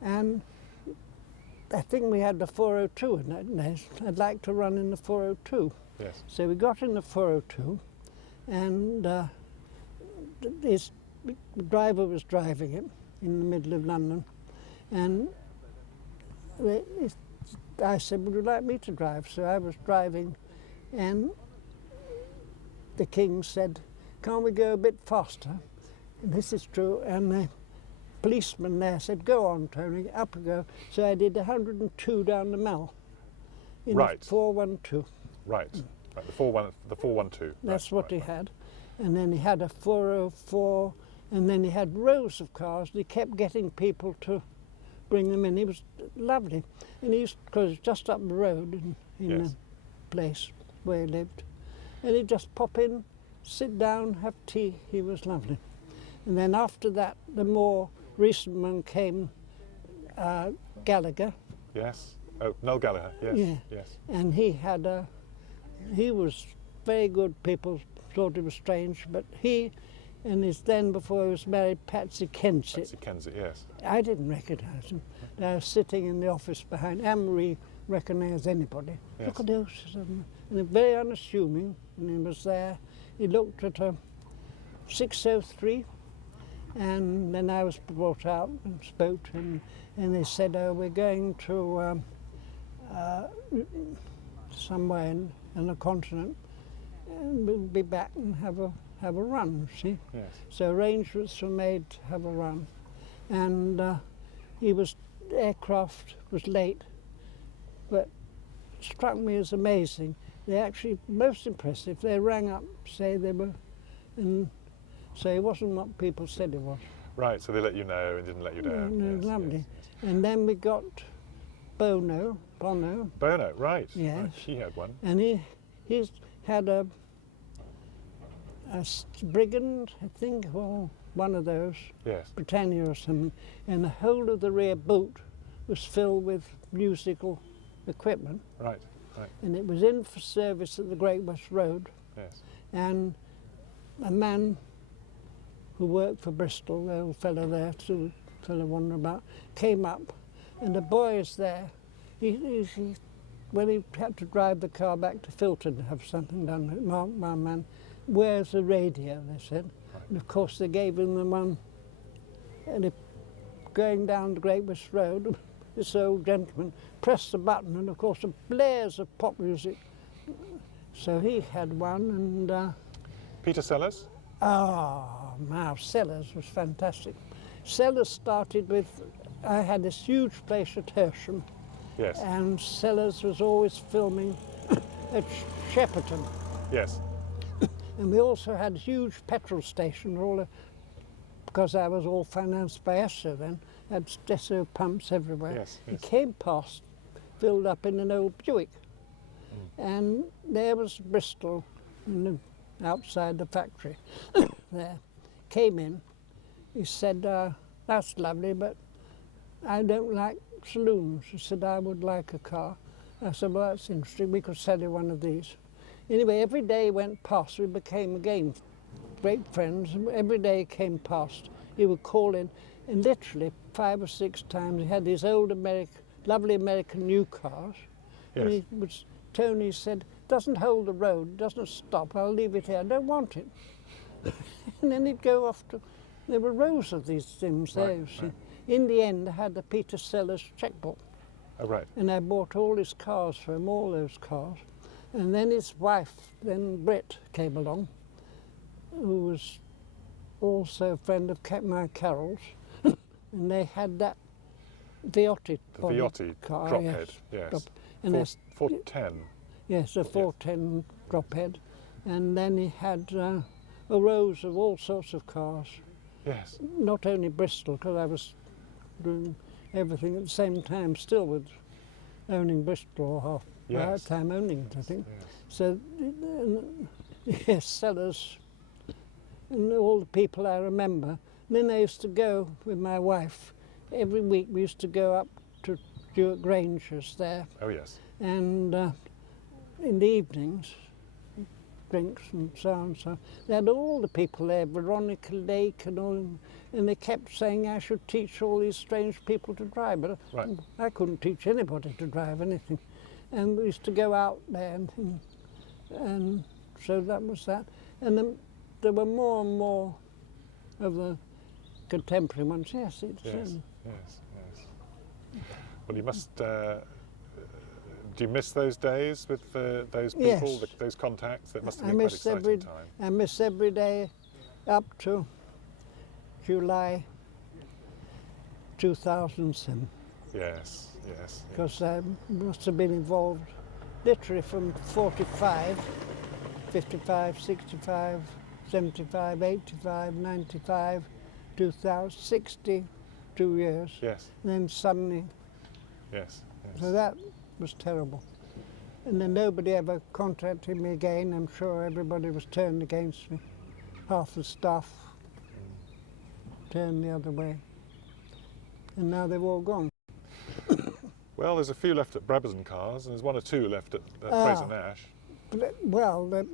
and I think we had the 402 in that days. I'd like to run in the 402. Yes. So we got in the 402, and his driver was driving it in the middle of London, and I said, "Would you like me to drive?" So I was driving, and the King said, "Can't we go a bit faster?" And this is true, and the policeman there said, "Go on, Tony, up we go." So I did 102 down the Mall in Right. the 412. Right. Right. The 412. That's right, what right, he had. And then he had a 404, and then he had rows of cars, and he kept getting people to bring them in. He was lovely. And he used, because it's just up the road in Yes. the place where he lived. And he'd just pop in, sit down, have tea. He was lovely. And then after that, the more recent one came, Gallagher. Yes. Oh, Noel Gallagher. Yes. Yeah. Yes. And he was very good. People thought he was strange, but he and his then, before he was married, Patsy Kensett. Patsy Kensett. Yes. I didn't recognise him. I was sitting in the office behind. Anne-Marie recognised anybody. Yes. Look at those. And they're very unassuming. And he was there. He looked at a 603. And then I was brought out and spoke to him. And they said, "Oh, we're going to somewhere in the continent. And we'll be back and have a run, see?" Yes. So arrangements were made to have a run. And aircraft was late, but it struck me as amazing. They actually, most impressive, they rang up, say they were, and say it wasn't what people said it was. Right. So they let you know and didn't let you down. No, Yes, lovely. yes. And then we got Bono, Bono. Right. Yes. Right. He had one. and he's had a Brigand, I think, or one of those, Yes. Britannia or something, and the whole of the rear boot was filled with musical equipment, Right. Right. and it was in for service at the Great West Road, Yes. and a man who worked for Bristol, the old fellow there, the fellow wandering about, came up, and the boys there, when he had to drive the car back to Filton to have something done, my man, "Where's the radio?" they said. Right. And of course they gave him the one, and going down the Great West Road, this old gentleman pressed the button, and of course the blares of pop music. So he had one, and Peter Sellers. Sellers was fantastic. Sellers started with I had this huge place at Hersham, Yes. and Sellers was always filming at Shepperton. Yes. And we also had a huge petrol station, because I was all financed by Esso then, had Desso pumps everywhere. Yes, He yes. came past, filled up in an old Buick. And there was Bristol outside the factory there. Came in, he said, that's lovely, but I don't like saloons. He said, I would like a car. I said, well, that's interesting, we could sell you one of these. Anyway, every day he went past, we became again great friends. Every day he came past, he would call in, and literally 5 or 6 times he had these old lovely American new cars. Yes. And Tony said, doesn't hold the road, doesn't stop, I'll leave it here, I don't want it. And then he'd go off to, there were rows of these things there, you see. Right. In the end, I had the Peter Sellers checkbook. Oh, right. And I bought all his cars for him, all those cars. And then his wife, then Britt, came along, who was also a friend of my Carol's. And they had that BOHT The body BOHT car. drop yes, head. Yes. drop. And there's- 410. yes, a 410 drop head. And then he had a rows of all sorts of cars. Yes. Not only Bristol, because I was doing everything at the same time, still with owning Bristol, or half Yes. time owning it, I think. Yes. So, yes, Sellers, and all the people I remember. And then I used to go with my wife. Every week we used to go up to Stuart Granger's there, Oh, yes. and in the evenings, drinks and so on. So they had all the people there, Veronica Lake and all, and they kept saying I should teach all these strange people to drive, but Right. I couldn't teach anybody to drive anything. And we used to go out there, and so that was that. And then there were more and more of the contemporary ones. Yes, it's Yes. Yes. Yes. Well, you must. Do you miss those days with those people, Yes. those contacts? That must have I been quite miss exciting time. I miss every day up to July 2007, Yes. Yes. because I must have been involved literally from 45, 55, 65, 75, 85, 95, 2000, 62 years. Yes. And then suddenly, Yes. so Yes. that was terrible. And then nobody ever contacted me again. I'm sure everybody was turned against me. Half the staff turned the other way. And now they've all gone. Well, there's a few left at Brabazon Cars, and there's 1 or 2 left at Ah. Fraser Nash. Well,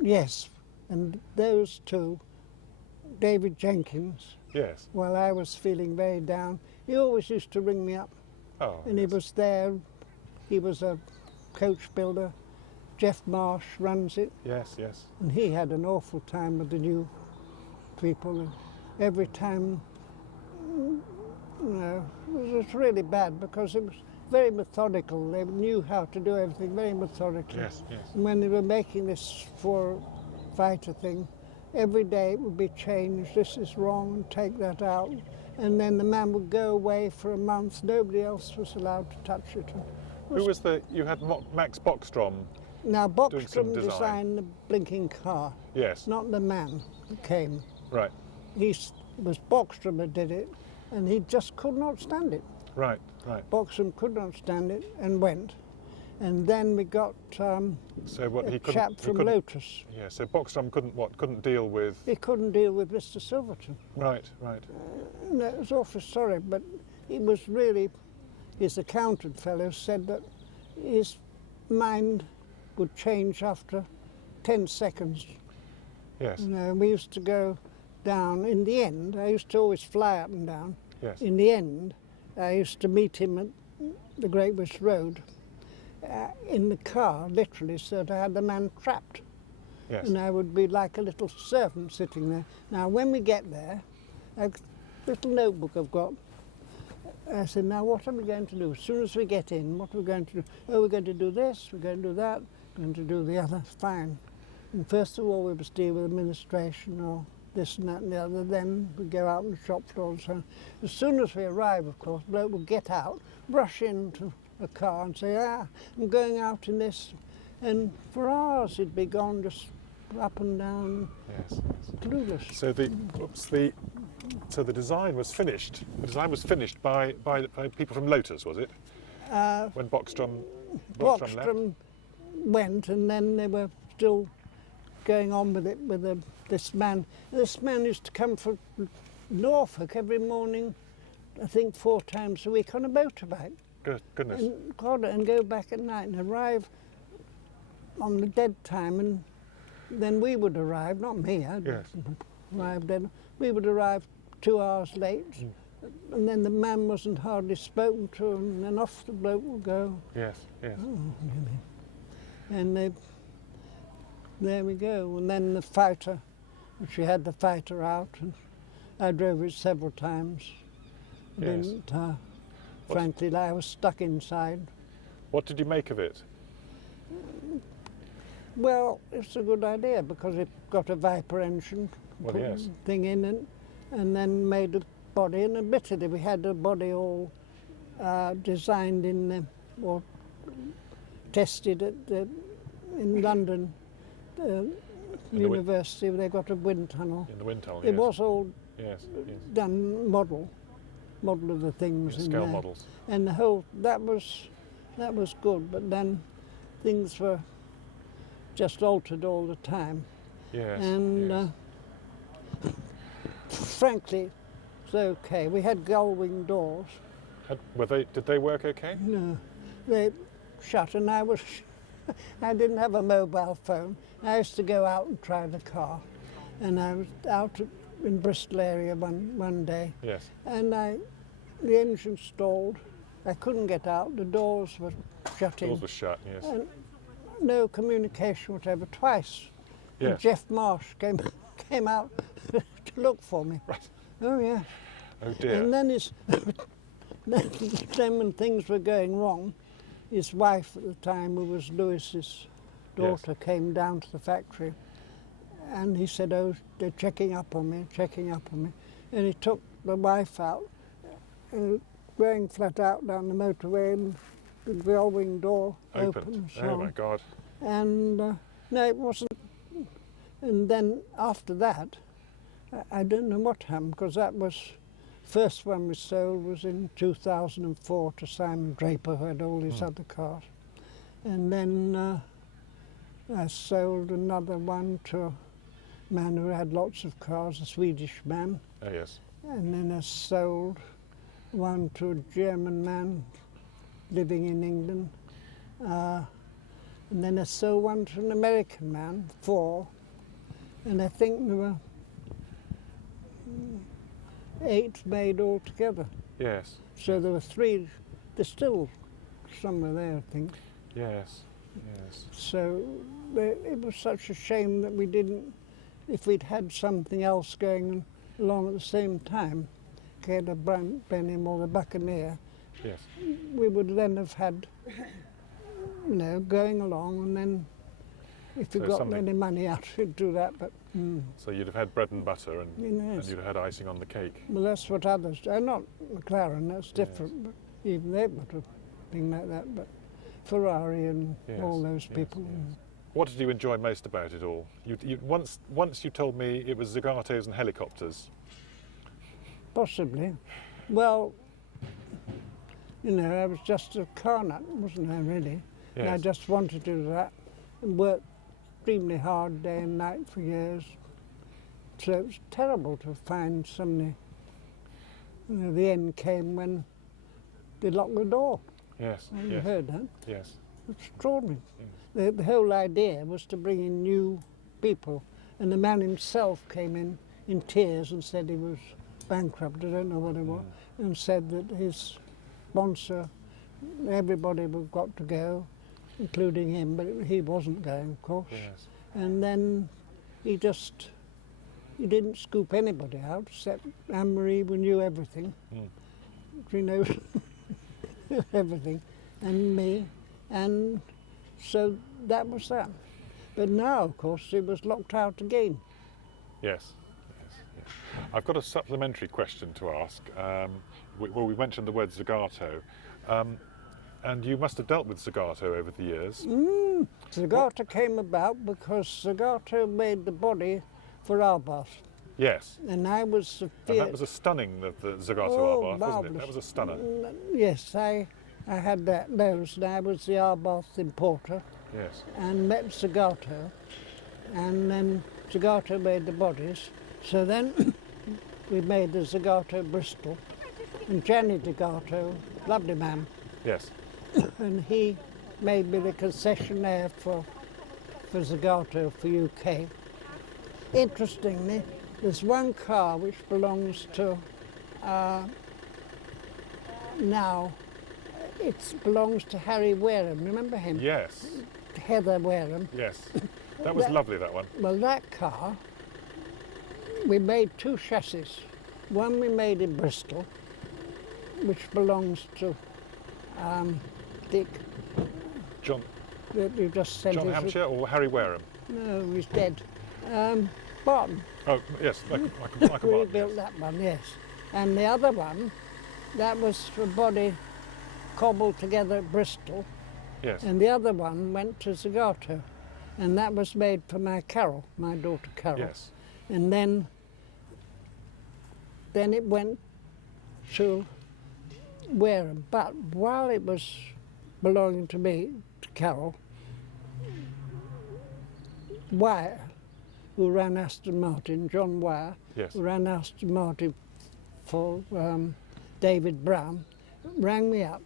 yes, and those two, David Jenkins, Yes. while I was feeling very down, he always used to ring me up, Oh. and he yes. was there. He was a coach builder. Jeff Marsh runs it, Yes. Yes. and he had an awful time with the new people. And every time, it was really bad because it was very methodical. They knew how to do everything very methodically. Yes. Yes. And when they were making this four-fighter thing, every day it would be changed. This is wrong, and take that out. And then the man would go away for a month. Nobody else was allowed to touch it. Who was you had Max Bockstrom? Now, Doing some Bockstrom design. designed the blinking car, Yes. not the man who came. Right. It was Bockstrom that did it, and he just could not stand it. Right. Right. Bockstrom could not stand it and went. And then we got So what a he couldn't. chap he from couldn't- Lotus. Yeah. So Bockstrom couldn't deal with. He couldn't deal with Mr. Silverton. Right. Right. And it was awfully sorry, but he was really, his accountant fellow said that his mind would change after 10 seconds. Yes. We used to go down. In the end, I used to always fly up and down. Yes. In the end, I used to meet him at the Great West Road in the car, literally, so that I had the man trapped. Yes. And I would be like a little servant sitting there. Now, when we get there, a little notebook I've got, I said, now what are we going to do? As soon as we get in, what are we going to do? Oh, we're going to do this, we're going to do that, we're going to do the other. Fine. And first of all, we must deal with administration or this and that and the other. Then we go out on the shop floor. So as soon as we arrive, of course, bloke will get out, rush into a car and say, I'm going out in this. And for hours he'd be gone just up and down, Yes. clueless. So the design was finished. The design was finished by people from Lotus, was it? When Bockstrom left. Bockstrom went, and then they were still going on with it with this man. This man used to come from Norfolk every morning, I think 4 times a week on a motorbike. Goodness. And go back at night and arrive on the dead time, and then we would arrive, not me, I'd arrive then, we would arrive 2 hours late, and then the man wasn't hardly spoken to, and then off the bloke would go. Yes. Oh, and there we go. And then the fighter, she had the fighter out, and I drove it several times. Yes. Frankly, I was stuck inside. What did you make of it? Well, it's a good idea because it got a Viper engine thing in it, and then made a body, and admittedly we had a body all designed or tested in London University. They got a wind tunnel. In the wind tunnel, It was all done model of the things in scale there. models. And the whole that was good, but then things were just altered all the time. Yes. And frankly, it's okay. We had gull wing doors. Did they work okay? No, they shut, and I didn't have a mobile phone. I used to go out and try the car, and I was out in Bristol area one day. Yes. And the engine stalled. I couldn't get out. The doors were shutting. Doors were shut. Yes. And no communication whatever. Twice. Yes. And Jeff Marsh came out to look for me. Right. Oh yeah. Oh dear. And then then when things were going wrong, his wife at the time, who was Lewis's daughter, came down to the factory, and he said, "Oh, they're checking up on me." And he took the wife out, going flat out down the motorway, and the gull wing door open. Oh my God. And no, it wasn't. And then after that, I don't know what happened, because that was first one we sold was in 2004 to Simon Draper, who had all his other cars. And then I sold another one to a man who had lots of cars, a Swedish man. Oh yes. And then I sold one to a German man living in England. And then I sold one to an American man, 4. And I think there were 8 made altogether. Yes. So there were 3, there's still somewhere there, I think. Yes. Yes. So it was such a shame that we didn't, if we'd had something else going along at the same time, get a Blenheim or the Buccaneer, Yes. we would then have had, going along, and then if we got any money out, we'd do that. But So you'd have had bread and butter, and you'd have had icing on the cake. well, that's what others do. Not McLaren, that's different. But even they would have been like that. But Ferrari and all those people. Yes. What did you enjoy most about it all? Once you told me it was Zagatos and helicopters. Possibly. Well, I was just a car nut, wasn't I, really? Yes. And I just wanted to do that and work extremely hard day and night for years. So it was terrible to find somebody. The end came when they locked the door. Yes. You heard that? Yes. Extraordinary. Yes. The whole idea was to bring in new people, and the man himself came in tears and said he was bankrupt, I don't know what it was, and said that his sponsor, everybody had got to go, including him, but he wasn't going, of course. Yes. And then he didn't scoop anybody out, except Anne-Marie, who knew everything. She knows everything, and me, and so that was that. But now, of course, he was locked out again. Yes. I've got a supplementary question to ask. We mentioned the word Zagato, and you must have dealt with Zagato over the years. Zagato came about because Zagato made the body for Arbath. Yes. And I was And that was a stunning, the Zagato Arbath, wasn't it? That was a stunner. Yes, I had those, and I was the Arbath importer. Yes. And met Zagato, and then Zagato made the bodies. So then we made the Zagato Bristol, and Gianni Zagato, lovely man, Yes. and he made me the concessionaire for Zagato for UK. Interestingly, there's one car which belongs to now. It belongs to Harry Wareham. Remember him? Yes. Heather Wareham. Yes. That was lovely, that one. Well, that car, we made two chassis. One we made in Bristol, which belongs to Dick. John That you just sent us. Hampshire or Harry Wareham? No, he's dead. Barton. Oh, yes, like We Barton, built yes. that one, yes. And the other one, that was a body cobbled together at Bristol, Yes. and the other one went to Zagato, and that was made for my Carol, my daughter Carol. Yes. And then it went to Wareham. But while it was belonging to me, to Carol, Wire, who ran Aston Martin, John Wire, Yes. who ran Aston Martin for David Brown, rang me up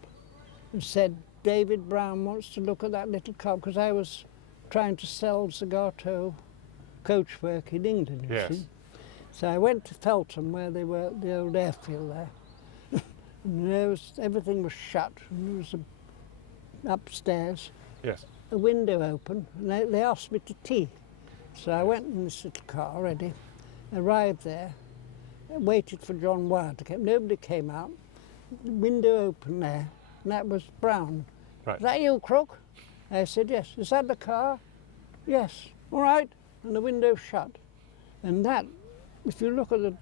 and said, David Brown wants to look at that little car, because I was trying to sell Zagato coachwork in England, you Yes. see. So I went to Feltham, where they were, the old airfield there. And everything was shut, and there was upstairs, Yes. a window open, and they asked me to tea. So I went in this little car ready, arrived there, waited for John Wire to come. Nobody came out. The window open there, and that was Brown. Right. Is that you, Crook? I said, yes. Is that the car? Yes. All right. And the window shut. And that, if you look at the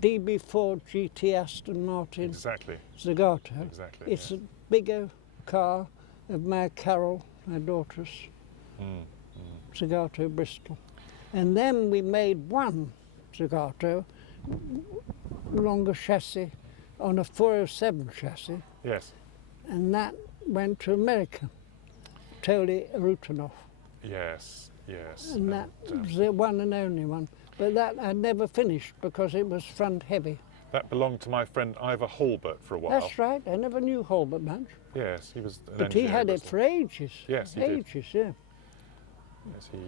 DB4 GT Aston Martin Exactly. Zagato, Exactly. it's a bigger car of my Carol, my daughter's Zagato Bristol. And then we made one Zagato, longer chassis, on a 407 chassis, Yes. and that went to America, Tony Rutanoff. Yes. Yes. And that was the one and only one. But that I never finished because it was front heavy. That belonged to my friend Ivor Holbert for a while. That's right, I never knew Holbert much. Yes, he was an But he engineer had in it Bristol. for ages. Yes, he did. ages, yeah.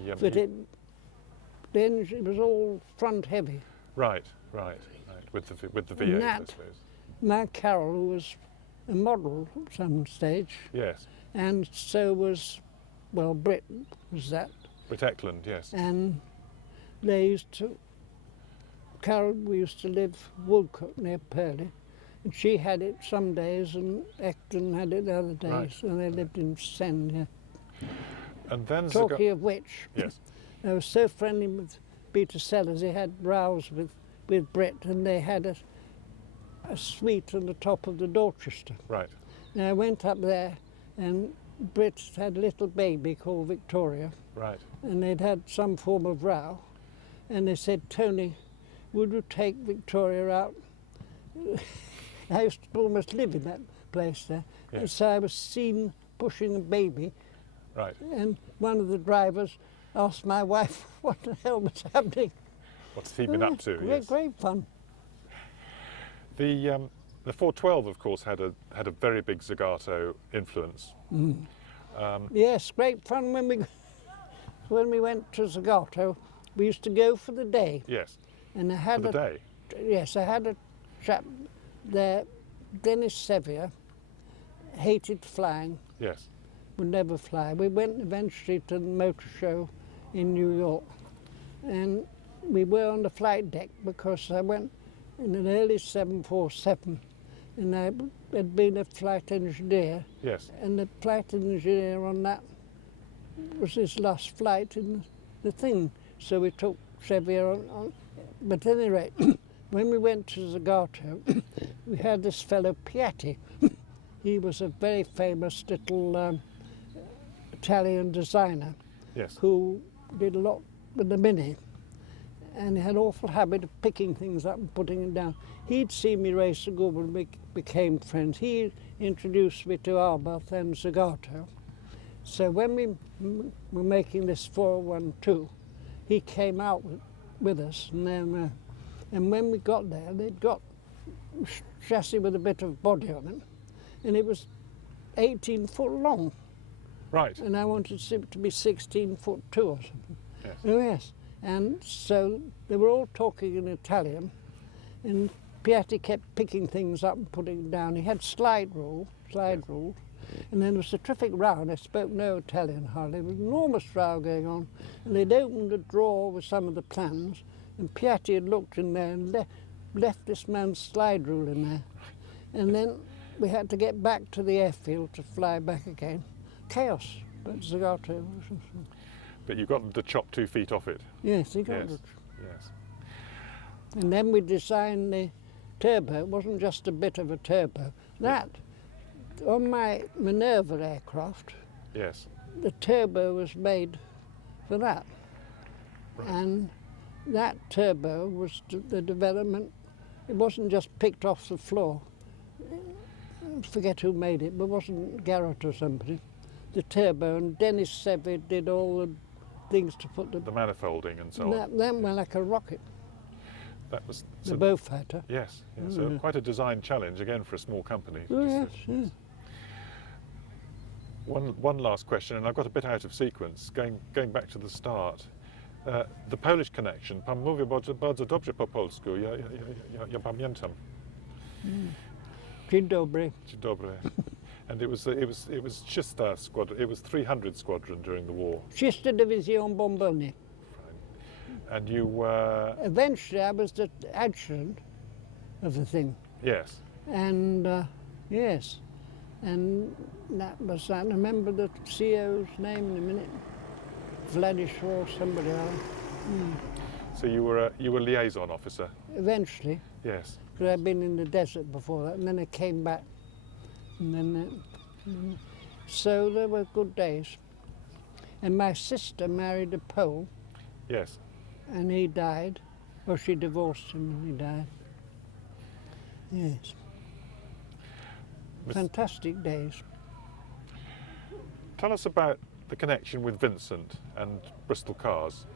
Yes, But the engine was all front heavy. Right. With the V8, And I that- suppose. My Carol, who was a model at some stage, Yes. and so was, well, Britain was that. Britt Eklund, yes. And they used to, Carol, we used to live Woolcote near Purley, and she had it some days and Acton had it the other days, Right. and they lived in Send, yeah. And then Talking of which, Yes. I was so friendly with Peter Sellers, he had rows with Britt, and they had a suite on the top of the Dorchester. Right. Now I went up there, and Britt had a little baby called Victoria, Right. and they'd had some form of row, and they said, Tony, would you take Victoria out? I used to almost live in that place there, and Yes. so I was seen pushing a baby, Right. and one of the drivers asked my wife what the hell was happening. What's he been up to? Great, Yes. great fun. The 412, of course, had a very big Zagato influence. Yes, great fun when we went to Zagato. We used to go for the day, Yes. and I For had the day. Yes, I had a chap there, Dennis Sevier, hated flying, Yes. would never fly. We went eventually to the motor show in New York, and we were on the flight deck because I went in an early 747, and I had been a flight engineer, Yes. and the flight engineer on that was his last flight in the thing. So we took Sevier on But at any rate, when we went to Zagato, we had this fellow Piatti. He was a very famous little Italian designer Yes. who did a lot with the Mini, and he had an awful habit of picking things up and putting them down. He'd seen me race a good and we became friends. He introduced me to Albarth and Zagato. So when we were making this 412, he came out with us, and then and when we got there, they'd got chassis with a bit of body on it, and it was 18 foot long. Right. And I wanted it to be 16 foot 2 or something. Yes. Oh yes. And so they were all talking in Italian, and Piatti kept picking things up and putting them down. He had slide rules, and then there was a terrific row, and I spoke no Italian hardly. There was an enormous row going on, and they'd opened a drawer with some of the plans, and Piatti had looked in there and left this man's slide rule in there. And then we had to get back to the airfield to fly back again. Chaos, but Zagato. But you got them to chop 2 feet off it. Yes, he got Yes. it. Yes. And then we designed the turbo. It wasn't just a bit of a turbo. That, on my Minerva aircraft, Yes. the turbo was made for that. Right. And that turbo was the development. It wasn't just picked off the floor. I forget who made it, but it wasn't Garrett or somebody. The turbo, and Dennis Sevid did all the things to put the manifolding and so on. that went like a rocket. That was The Beaufighter. Yes, yes. So quite a design challenge again for a small company. Oh, yes, yes. One last question, and I've got a bit out of sequence. Going back to the start, the Polish connection. Pan mówi bardzo dobrze po polsku. Ja pamiętam. Dzień dobry. Dzień dobry. And it was Chista squadron. It was 300 squadron during the war. Chista Division Bomboni. And you were. Eventually, I was the adjutant of the thing. Yes. And yes, and that was that. I remember the CO's name in a minute. Vladisław somebody else. So you were a liaison officer. Eventually, Yes. because I'd been in the desert before that, and then I came back. And then, so there were good days. And my sister married a Pole, Yes. and he died. Well, she divorced him and he died. Yes. Fantastic days. Tell us about the connection with Vincent and Bristol Cars.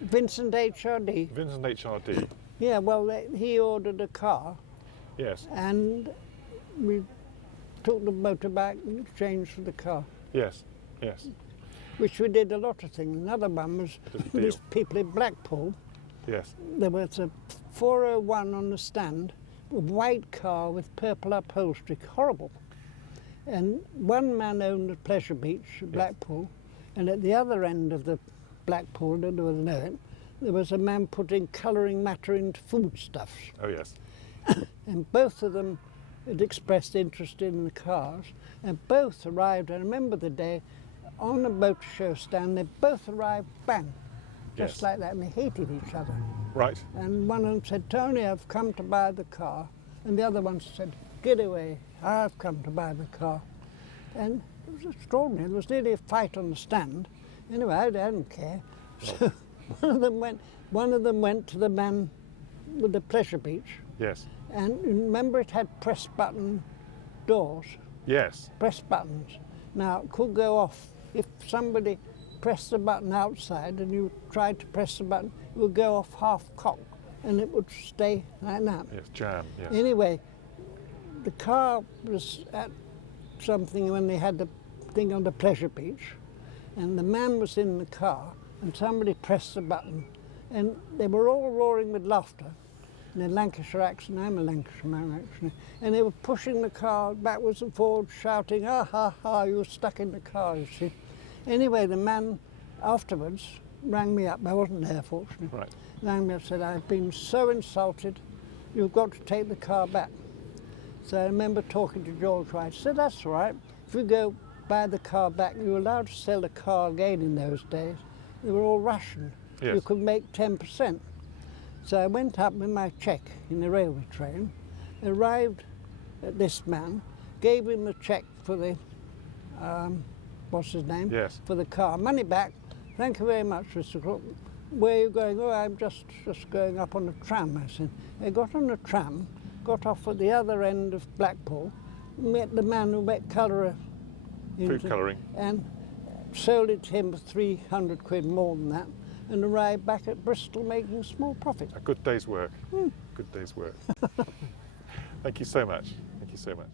Vincent HRD. Vincent HRD. Yeah, well, he ordered a car, Yes. and we took the motorbike in exchange for the car, Yes. Yes. which we did a lot of things. Another one was Good these deal. people in Blackpool. Yes. There was a 401 on the stand, a white car with purple upholstery, horrible. And one man owned a Pleasure Beach at Blackpool, and at the other end of the Blackpool, I don't know whether you know it, there was a man putting colouring matter into foodstuffs. Oh yes. And both of them had expressed interest in the cars, and both arrived, I remember the day, on the motor show stand, they both arrived, bang, just Yes. like that, and they hated each other. Right. And one of them said, Tony, I've come to buy the car. And the other one said, get away, I've come to buy the car. And it was extraordinary. There was nearly a fight on the stand. Anyway, I didn't care. So one of them went to the man with the Pleasure Beach. Yes. And remember, it had press button doors, Yes. press buttons. Now, it could go off. If somebody pressed the button outside and you tried to press the button, it would go off half cock and it would stay like that. Yes. Jam. Yes. Anyway, the car was at something when they had the thing on the Pleasure Beach, and the man was in the car, and somebody pressed the button, and they were all roaring with laughter. In a Lancashire accent, I'm a Lancashire man actually, and they were pushing the car backwards and forwards, shouting, "Ah ha ha! You were stuck in the car, you see." Anyway, the man afterwards rang me up. I wasn't there, fortunately. Right. Rang me up and said, "I've been so insulted. You've got to take the car back." So I remember talking to George Wright. I said, "That's all right. If you go buy the car back, you were allowed to sell the car again in those days. They were all rationed. Yes. You could make 10%. So I went up with my cheque in the railway train, arrived at this man, gave him a cheque for the, what's his name? Yes. For the car. Money back. Thank you very much, Mr. Crook. Where are you going? Oh, I'm just going up on a tram, I said. I got on a tram, got off at the other end of Blackpool, met the man who met colour Food colouring. and sold it to him for 300 quid more than that, and arrived back at Bristol making a small profit. A good day's work. Good day's work. Thank you so much. Thank you so much.